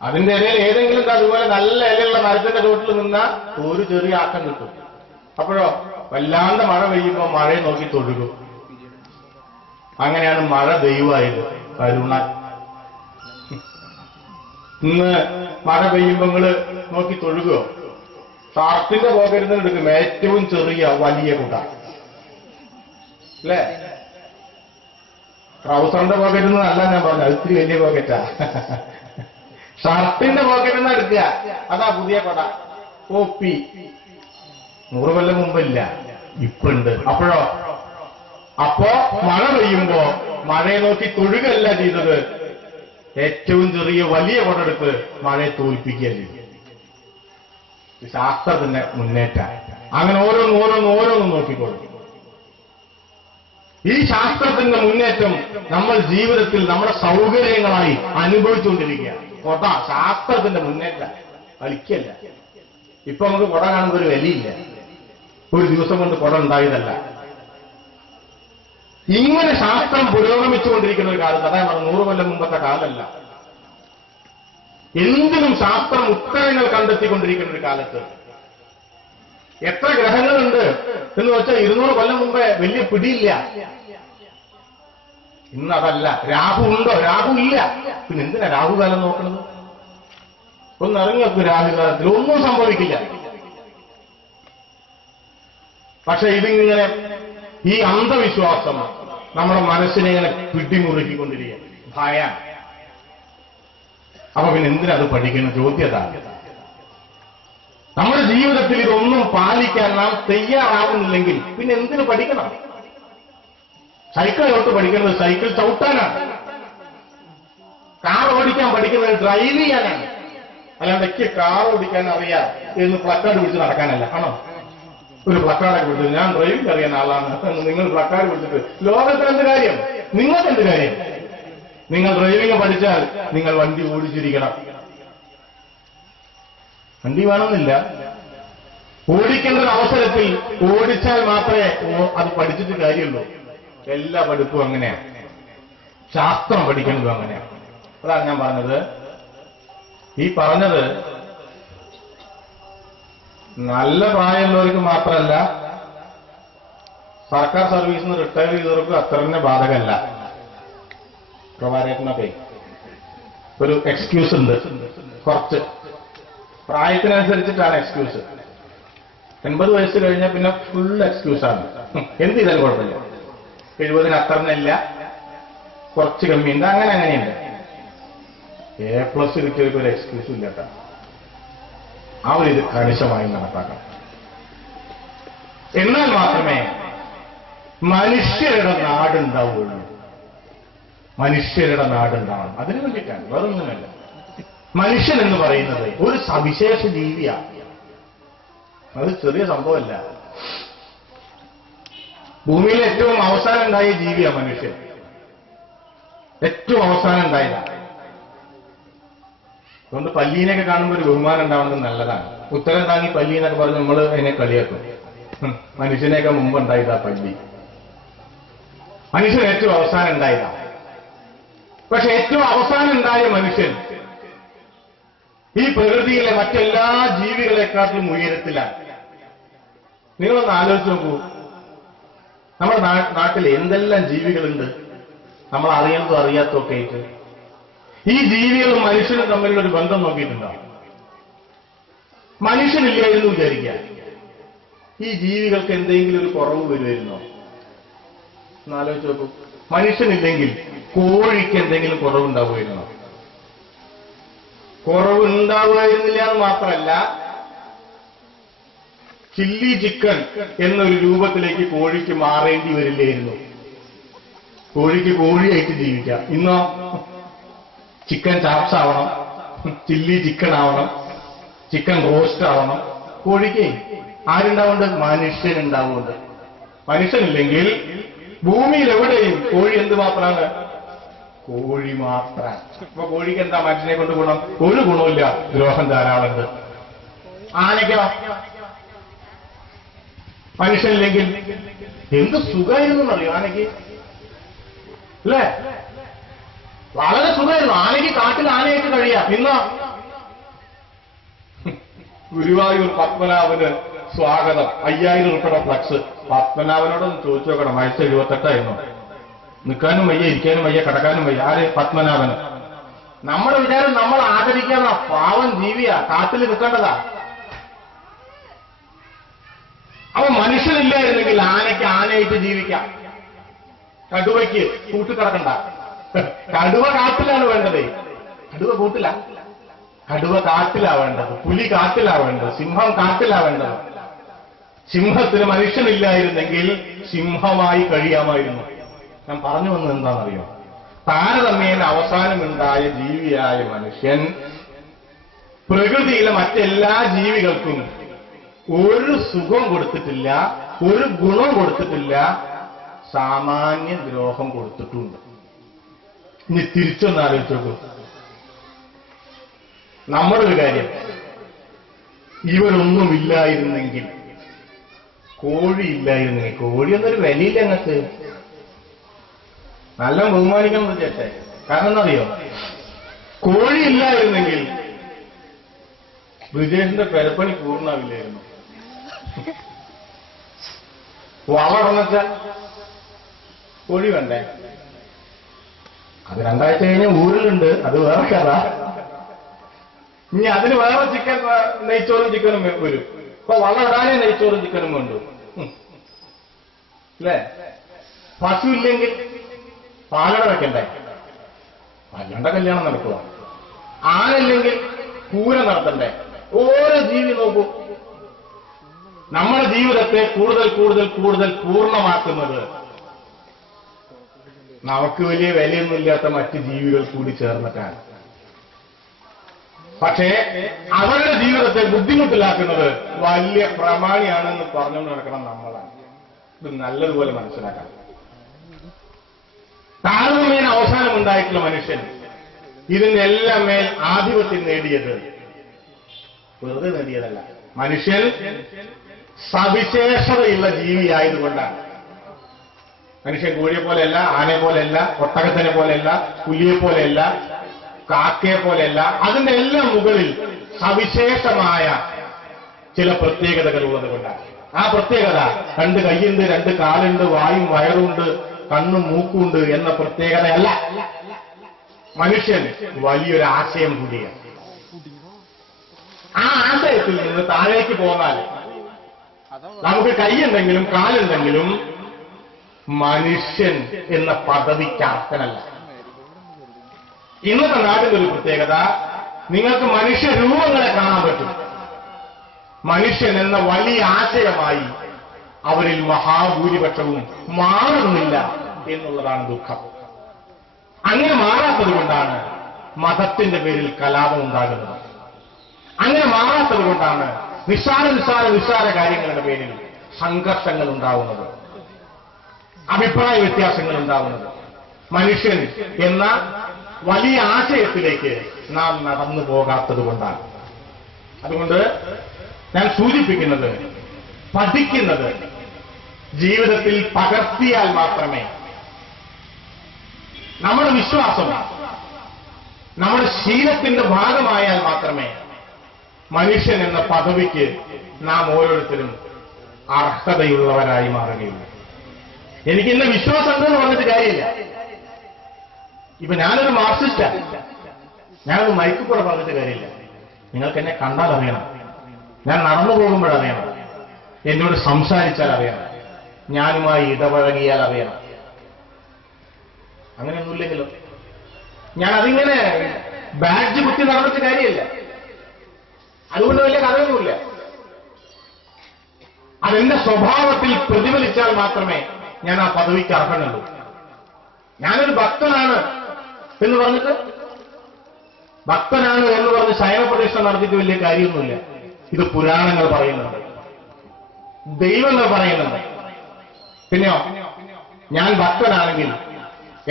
അതിന്റെ ഇടയിൽ ഏതെങ്കിലും അതുപോലെ നല്ല ഇലയുള്ള മരത്തിന്റെ ചോട്ടിൽ നിന്നാൽ ഒരു ചെറിയ ആക്കം കിട്ടും. അപ്പോഴോ വല്ലാണ്ട് മഴ പെയ്യുമ്പോൾ മഴയെ നോക്കി തൊഴുകും. അങ്ങനെയാണ് മഴ ദൈവമായത്, കരുണ. ഇന്ന് മഴ പെയ്യുമ്പോൾ നിങ്ങള് നോക്കി തൊഴുകോ? ഷാർട്ടിന്റെ പോക്കറ്റിൽ നിന്ന് എടുക്കും ഏറ്റവും ചെറിയ വലിയ കുട, അല്ലേ? ട്രൗസറിന്റെ പോക്കറ്റിൽ നിന്ന് അല്ല ഞാൻ പറഞ്ഞു, അത് ഇത്തിരി വലിയ പോക്കറ്റാ. ഷർട്ടിന്റെ പോക്കറ്റിൽ നിന്ന് എടുക്കുക, അതാ പുതിയ കൊട. കോപ്പി 100 കൊല്ലം മുമ്പില്ല, ഇപ്പുണ്ട്. അപ്പോ മഴ പെയ്യുമ്പോ മഴയെ നോക്കി തൊഴുകല്ല ചെയ്തത്, ഏറ്റവും ചെറിയ വലിയ കൊടെടുത്ത് മഴയെ തോൽപ്പിക്കുക ചെയ്തു. ശാസ്ത്രത്തിന്റെ മുന്നേറ്റം. അങ്ങനെ ഓരോന്നും നോക്കിക്കോളും. ഈ ശാസ്ത്രത്തിന്റെ മുന്നേറ്റം നമ്മൾ ജീവിതത്തിൽ നമ്മുടെ സൗകര്യങ്ങളായി അനുഭവിച്ചുകൊണ്ടിരിക്കുകയാണ്. കൊട ശാസ്ത്രത്തിന്റെ മുന്നേറ്റം കളിക്കല്ല. ഇപ്പൊ നമുക്ക് കൊട കാണുമ്പോൾ ഒരു വിലയില്ല. ഒരു ദിവസം കൊണ്ട് കൊട ഉണ്ടായതല്ല. ഇങ്ങനെ ശാസ്ത്രം പുരോഗമിച്ചുകൊണ്ടിരിക്കുന്ന ഒരു കാലത്ത്, അതായത് 100 കൊല്ലം മുമ്പത്തെ കാലമല്ല, എന്തിനും ശാസ്ത്രം ഉത്തരങ്ങൾ കണ്ടെത്തിക്കൊണ്ടിരിക്കുന്ന ഒരു കാലത്ത് എത്ര ഗ്രഹങ്ങളുണ്ട് എന്ന് വെച്ചാൽ 200 കൊല്ലം മുമ്പേ വലിയ പിടിയില്ല. ഇന്ന് അതല്ല. രാഹു ഉണ്ടോ? രാഹു ഇല്ല. പിന്നെ എന്തിനാ രാഹുകാലം നോക്കുന്നത്? ഒന്ന് ഇറങ്ങിയൊക്കെ രാഹുകാലത്തിൽ ഒന്നും സംഭവിക്കില്ല. പക്ഷെ ഇതിങ്ങനെ ഈ അന്ധവിശ്വാസം നമ്മുടെ മനസ്സിനെ ഇങ്ങനെ പിടിമുറുക്കിക്കൊണ്ടിരിക്കുക. ഭയം. അപ്പൊ പിന്നെ എന്തിനാ അത് പഠിക്കുന്ന ചോദ്യത? നമ്മുടെ ജീവിതത്തിൽ ഇതൊന്നും പാലിക്കാൻ നാം തയ്യാറാവുന്നില്ലെങ്കിൽ പിന്നെ എന്തിനു പഠിക്കണം? സൈക്കിൾ ചവിട്ട് പഠിക്കുന്നത് സൈക്കിൾ ചവിട്ടാനാണ്. കാർ ഓടിക്കാൻ പഠിക്കുന്നത് ഡ്രൈവ് ചെയ്യാനാണ്. അല്ലാണ്ട് എനിക്ക് കാർ ഓടിക്കാൻ അറിയാം എന്ന് പ്ലക്കാർഡ് പിടിച്ച് നടക്കാനല്ല. ആണോ? ഒരു പ്ലക്കാർഡൊക്കെ പിടിച്ചു ഞാൻ ഡ്രൈവിംഗ് അറിയുന്ന ആളാണ് നിങ്ങൾ പ്ലക്കാർഡ് പിടിച്ചിട്ട് ലോകത്തിൽ എന്ത് കാര്യം? നിങ്ങൾക്ക് എന്ത് കാര്യം? നിങ്ങൾ ഡ്രൈവിംഗ് പഠിച്ചാൽ നിങ്ങൾ വണ്ടി ഓടിച്ചിരിക്കണം. വണ്ടി വേണമെന്നില്ല. ഓടിക്കേണ്ട ഒരു അവസരത്തിൽ ഓടിച്ചാൽ മാത്രമേ അത് പഠിച്ചിട്ട് കാര്യമുള്ളൂ. എല്ലാ പഠിപ്പും അങ്ങനെയാണ്. ശാസ്ത്രം പഠിക്കുന്നതും അങ്ങനെയാണ്. അതാണ് ഞാൻ പറഞ്ഞത്. ഈ പറഞ്ഞത് നല്ല പ്രായമുള്ളവർക്ക് മാത്രമല്ല, സർക്കാർ സർവീസിൽ നിന്ന് റിട്ടയർ ചെയ്തവർക്കും അത്ര തന്നെ ബാധകമല്ല. പ്രഭാരേട്ടനൊക്കെ ഒരു എക്സ്ക്യൂസ് ഉണ്ട്. കുറച്ച് പ്രായത്തിനനുസരിച്ചിട്ടാണ് എക്സ്ക്യൂസ്. 80 വയസ്സ് കഴിഞ്ഞാൽ പിന്നെ ഫുൾ എക്സ്ക്യൂസാണ്. എന്ത് ചെയ്താലും കുഴപ്പമില്ല. 70 അത്രന്നില്ല, കുറച്ച് കമ്മിയുണ്ട്, അങ്ങനെയുണ്ട്. A+ കിട്ടിയവർക്ക് ഒരു എക്സ്ക്യൂസും ഇല്ലാത്ത അവരിത് കണിശമായി നടപ്പാക്കണം. എന്നാൽ മാത്രമേ മനുഷ്യരുടെ നാടുണ്ടാവുകയുള്ളൂ. മനുഷ്യരുടെ നാടുണ്ടാവണം. അതിനു വേണ്ടിയിട്ടാണ്, വേറൊന്നുമല്ല. മനുഷ്യൻ എന്ന് പറയുന്നത് ഒരു സവിശേഷ ജീവിയാണ്. അത് ചെറിയ സംഭവമല്ല. ഭൂമിയിൽ ഏറ്റവും അവസാനം ഉണ്ടായ ജീവിയാണ് മനുഷ്യൻ. ഏറ്റവും അവസാനം ഉണ്ടായതാണ്. അതുകൊണ്ട് പല്ലീനെയൊക്കെ കാണുമ്പോൾ ഒരു ബഹുമാനം ഉണ്ടാവുന്നത് നല്ലതാണ്. ഉത്തരം താങ്ങി പല്ലീന്നൊക്കെ പറഞ്ഞ് നമ്മൾ അതിനെ കളിയാക്കും. മനുഷ്യനെയൊക്കെ മുമ്പ് ഉണ്ടായതാ പല്ലി. മനുഷ്യൻ ഏറ്റവും അവസാനം ഉണ്ടായതാ. പക്ഷെ ഏറ്റവും അവസാനം ഉണ്ടായ മനുഷ്യൻ ഈ പ്രകൃതിയിലെ മറ്റെല്ലാ ജീവികളെക്കാട്ടിലും ഉയരത്തിലാണ്. നിങ്ങളൊന്ന് ആലോചിച്ച് നോക്കൂ. നമ്മുടെ നാട്ടിൽ എന്തെല്ലാം ജീവികളുണ്ട്, നമ്മൾ അറിയുന്നതും അറിയാത്തതൊക്കെ ആയിട്ട്. ഈ ജീവികളും മനുഷ്യനും തമ്മിലുള്ള ഒരു ബന്ധം നോക്കിയിട്ടുണ്ടോ? മനുഷ്യനില്ലായിരുന്നു വിചാരിക്കുക, ഈ ജീവികൾക്ക് എന്തെങ്കിലും ഒരു കുറവ് വരുമായിരുന്നോ? എന്നാലോചിച്ച് നോക്കൂ. മനുഷ്യനില്ലെങ്കിൽ കോഴിക്ക് എന്തെങ്കിലും കുറവുണ്ടാവുമായിരുന്നോ? കുറവുണ്ടാവുമായിരുന്നില്ല എന്ന് മാത്രമല്ല, ചില്ലി ചിക്കൻ എന്നൊരു രൂപത്തിലേക്ക് കോഴിക്ക് മാറേണ്ടി വരില്ലായിരുന്നു. കോഴിക്ക് കോഴിയായിട്ട് ജീവിക്കാം. ഇന്നോ ചിക്കൻ ചാപ്സ് ആവണം, ചില്ലി ചിക്കൻ ആവണം, ചിക്കൻ റോസ്റ്റ് ആവണം. കോഴിക്ക് ആരുണ്ടാവുന്നുണ്ട്? മനുഷ്യനുണ്ടാവുന്നുണ്ട്. മനുഷ്യനില്ലെങ്കിൽ ഭൂമിയിൽ എവിടെയും കോഴി എന്ത് മാത്രമാണ്? കോഴി മാത്രം. അപ്പൊ കോഴിക്ക് എന്താ മനുഷ്യനെ കൊണ്ട് ഗുണം? ഒരു ഗുണമില്ല, ദ്രോഹം ധാരാളമുണ്ട്. ആനയ്ക്കോ? മനുഷ്യനില്ലെങ്കിൽ എന്ത് സുഖമായിരുന്നു അറിയോ ആനയ്ക്ക്? അല്ലേ? വളരെ സുഖമായിരുന്നു. ആനയ്ക്ക് കാട്ടിൽ ആനയായിട്ട് കഴിയാം. ഇന്നോ ഗുരുവായൂർ പത്മനാഭന് സ്വാഗതം, 5000 രൂപയുടെ ഫ്ലക്സ്. പത്മനാഭനോടൊന്ന് ചോദിച്ചു നോക്കണം, വയസ്സ് 78 നിൽക്കാനും വയ്യ, ഇരിക്കാനും വയ്യ, കിടക്കാനും വയ്യ. ആര്? പത്മനാഭന്. നമ്മുടെ വിചാരം നമ്മൾ ആദരിക്കാന്ന പാവം ജീവിയാ, കാട്ടിൽ നിൽക്കേണ്ടതാ. അപ്പൊ മനുഷ്യനില്ലായിരുന്നെങ്കിൽ ആനയ്ക്ക് ആനയായിട്ട് ജീവിക്കാം. കടുവയ്ക്ക് കൂട്ടിക്കിടക്കണ്ട. കടുവ കാട്ടിലാണ് വേണ്ടത്. കടുവ കൂട്ടില്ല. കടുവ കാട്ടിലാ വേണ്ടത്. പുലി കാട്ടിലാ വേണ്ടത്. സിംഹം കാട്ടിലാ വേണ്ടത്. സിംഹത്തിന് മനുഷ്യനില്ലായിരുന്നെങ്കിൽ സിംഹമായി കഴിയാമായിരുന്നു. ഞാൻ പറഞ്ഞു വന്നത് എന്താണെന്നറിയോ? താരതമ്യേന അവസാനമുണ്ടായ ജീവിയായ മനുഷ്യൻ പ്രകൃതിയിലെ മറ്റെല്ലാ ജീവികൾക്കും ഒരു സുഖം കൊടുത്തിട്ടില്ല, ഒരു ഗുണം കൊടുത്തിട്ടില്ല, സാമാന്യ ദ്രോഹം കൊടുത്തിട്ടുണ്ട്. ഇനി തിരിച്ചൊന്ന് ആലോചിച്ച് നോക്കൂ. നമ്മുടെ ഒരു കാര്യം, ഇവരൊന്നുമില്ലായിരുന്നെങ്കിൽ, കോഴിയില്ലായിരുന്നെങ്കിൽ, കോഴി എന്നൊരു വിലയില്ല ഞങ്ങൾക്ക്, നല്ല ബഹുമാനിക്കണം വിചാരിച്ചേ. കാരണം എന്നറിയോ, കോഴിയില്ലായിരുന്നെങ്കിൽ വിജയന്റെ പെരപ്പണി പൂർണ്ണമാവില്ലായിരുന്നു. വളർന്നെച്ചാൽ കോഴി വേണ്ടേ? അത് 2 ആഴ്ച കഴിഞ്ഞ ഊരിലുണ്ട്, അത് വേറെ കഥ. ഇനി അതിന് വേറെ ചിക്കൻ, നെയ്ച്ചോറും ചിക്കനും വരും. ഇപ്പൊ വളമിടാനേ നെയ്ച്ചോറും ചിക്കനും വേണ്ടു അല്ലേ? പശു ഇല്ലെങ്കിൽ പാലട വെക്കണ്ടേ? പല്ലണ്ട കല്യാണം നടക്കുക. ആനല്ലെങ്കിൽ പൂര നടത്തണ്ടേ? ഓരോ ജീവി നോക്കൂ. നമ്മുടെ ജീവിതത്തെ കൂടുതൽ കൂടുതൽ കൂടുതൽ പൂർണ്ണമാക്കുന്നത് നമുക്ക് വലിയ വിലയൊന്നുമില്ലാത്ത മറ്റ് ജീവികൾ കൂടി ചേർന്നിട്ടാണ്. പക്ഷേ അവരുടെ ജീവിതത്തെ ബുദ്ധിമുട്ടിലാക്കുന്നത് വലിയ പ്രമാണിയാണെന്ന് പറഞ്ഞുകൊണ്ട് നടക്കണം നമ്മളാണ്. ഇത് നല്ലതുപോലെ മനസ്സിലാക്കാം. താഴ്മേന അവസാനമുണ്ടായിട്ടുള്ള മനുഷ്യൻ ഇതിന്റെ എല്ലാം മേൽ ആധിപത്യം നേടിയത് വെറുതെ നേടിയതല്ല. മനുഷ്യൻ സവിശേഷതയുള്ള ജീവിയായതുകൊണ്ടാണ്. മനുഷ്യൻ കോഴിയെ പോലെയല്ല, ആനയെ പോലെയല്ല, ഒട്ടകത്തിനെ പോലെയല്ല, പുലിയെ പോലെയല്ല, കാക്കയെ പോലെയല്ല. അതിന്റെ എല്ലാം മുകളിൽ സവിശേഷമായ ചില പ്രത്യേകതകൾ ഉള്ളത് കൊണ്ടാണ്. ആ പ്രത്യേകത 2 കൈയുണ്ട്, 2 കാലുണ്ട്, വായും വയറുണ്ട്, കണ്ണും മൂക്കുണ്ട് എന്ന പ്രത്യേകതയല്ല. മനുഷ്യൻ വലിയൊരു ആശയം കൂടിയാണ്. ആ ആശയത്തിൽ നിന്ന് താഴേക്ക് പോന്നാൽ നമുക്ക് കൈയുണ്ടെങ്കിലും കാലുണ്ടെങ്കിലും മനുഷ്യൻ എന്ന പദവിക്ക് അർത്ഥനല്ല. ഇന്നത്തെ നാടിന്റെ ഒരു പ്രത്യേകത, നിങ്ങൾക്ക് മനുഷ്യരൂപങ്ങളെ കാണാൻ പറ്റും. മനുഷ്യൻ എന്ന വലിയ ആശയമായി അവരിൽ മഹാഭൂരിപക്ഷവും മാറുന്നില്ല എന്നുള്ളതാണ് ദുഃഖം. അങ്ങനെ മാറാത്തത് കൊണ്ടാണ് മതത്തിന്റെ പേരിൽ കലാപം ഉണ്ടാകുന്നത്. അങ്ങനെ മാറാത്തത് കൊണ്ടാണ് നിസ്സാര കാര്യങ്ങളുടെ പേരിൽ സംഘർഷങ്ങൾ ഉണ്ടാവുന്നത്, അഭിപ്രായ വ്യത്യാസങ്ങൾ ഉണ്ടാവുന്നത്. മനുഷ്യൻ എന്ന വലിയ ആശയത്തിലേക്ക് നാം നടന്നു പോകാത്തത് കൊണ്ടാണ്. അതുകൊണ്ട് ഞാൻ സൂചിപ്പിക്കുന്നത്, പഠിക്കുന്നത് ജീവിതത്തിൽ പകർത്തിയാൽ മാത്രമേ നമ്മുടെ വിശ്വാസം നമ്മുടെ ശീലത്തിന്റെ ഭാഗമായാൽ മാത്രമേ മനുഷ്യൻ എന്ന പദവിക്ക് നാം ഓരോരുത്തരും അർഹതയുള്ളവരായി മാറുകയുള്ളൂ. എനിക്ക് ഇന്ന് വിശ്വാസം ഉണ്ടെന്ന് പറഞ്ഞിട്ട് കാര്യമില്ല. ഇപ്പൊ ഞാനൊരു മാർക്സിസ്റ്റാണ്, ഞാനൊരു മൈക്കുകൂടെ പറഞ്ഞിട്ട് കാര്യമില്ല. നിങ്ങൾക്ക് എന്നെ കണ്ടാൽ അറിയണം, ഞാൻ നടന്നു പോകുമ്പോഴറിയണം, എന്നോട് സംസാരിച്ചാൽ അറിയണം, ഞാനുമായി ഇടപഴകിയാൽ അറിയണം. അങ്ങനെയൊന്നുമില്ലെങ്കിലോ ഞാൻ അതിങ്ങനെ ബാഡ്ജ് കുത്തി നടന്നിട്ട് കാര്യമില്ല. അതുകൊണ്ട് വലിയ കഥയൊന്നുമില്ല. അതെന്റെ സ്വഭാവത്തിൽ പ്രതിഫലിച്ചാൽ മാത്രമേ ഞാൻ ആ പദവിക്ക് അർഹനുള്ളൂ. ഞാനൊരു ഭക്തനാണ് എന്ന് പറഞ്ഞിട്ട് ശയനപ്രതിഷ്ഠ നടത്തിയിട്ട് വലിയ കാര്യമൊന്നുമില്ല. ഇത് പുരാണങ്ങൾ പറയുന്നുണ്ട്, ദൈവങ്ങൾ പറയുന്നുണ്ട്. പിന്നെയോ, ഞാൻ ഭക്തനാണെങ്കിൽ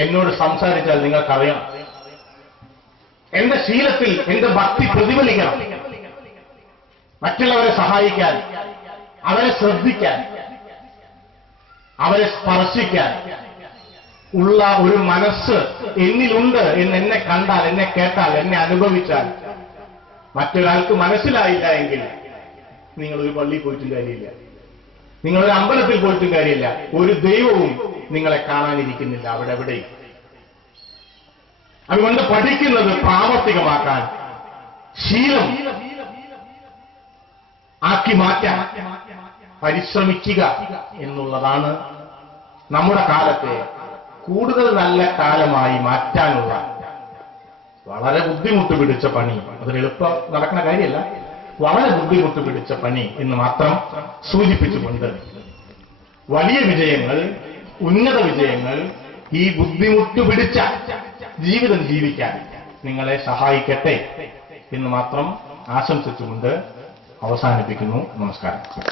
എന്നോട് സംസാരിച്ചാൽ നിങ്ങൾക്കറിയണം, എന്റെ ശീലത്തിൽ എന്റെ ഭക്തി പ്രതിഫലിക്കണം. മറ്റുള്ളവരെ സഹായിക്കാൻ, അവരെ ശ്രദ്ധിക്കാൻ, അവരെ സ്പർശിക്കാൻ ഉള്ള ഒരു മനസ്സ് എന്നിലുണ്ട് എന്ന് എന്നെ കണ്ടാൽ, എന്നെ കേട്ടാൽ, എന്നെ അനുഭവിച്ചാൽ, മറ്റൊരാൾക്ക് മനസ്സിലായില്ല എങ്കിൽ നിങ്ങളൊരു പള്ളിയിൽ പോയിട്ടും കാര്യമില്ല, നിങ്ങളൊരു അമ്പലത്തിൽ പോയിട്ടും കാര്യമില്ല, ഒരു ദൈവവും നിങ്ങളെ കാണാനിരിക്കുന്നില്ല അവിടെ എവിടെയും. അതുകൊണ്ട് പഠിക്കുന്നത് പ്രാവർത്തികമാക്കാൻ, ശീലം ആക്കി മാറ്റാൻ പരിശ്രമിക്കുക എന്നുള്ളതാണ് നമ്മുടെ കാലത്തെ കൂടുതൽ നല്ല കാലമായി മാറ്റാനുള്ള വളരെ ബുദ്ധിമുട്ട് പിടിച്ച പണി. അതൊരു എളുപ്പം നടക്കുന്ന കാര്യമല്ല, വളരെ ബുദ്ധിമുട്ട് പിടിച്ച പണി എന്ന് മാത്രം സൂചിപ്പിച്ചുകൊണ്ട് വലിയ വിജയങ്ങൾ, ഉന്നത വിജയങ്ങൾ ഈ ബുദ്ധിമുട്ട് പിടിച്ച ജീവിതം ജീവിക്കാൻ നിങ്ങളെ സഹായിക്കട്ടെ എന്ന് മാത്രം ആശംസിച്ചുകൊണ്ട് അവസാനിപ്പിക്കുന്നു. നമസ്കാരം.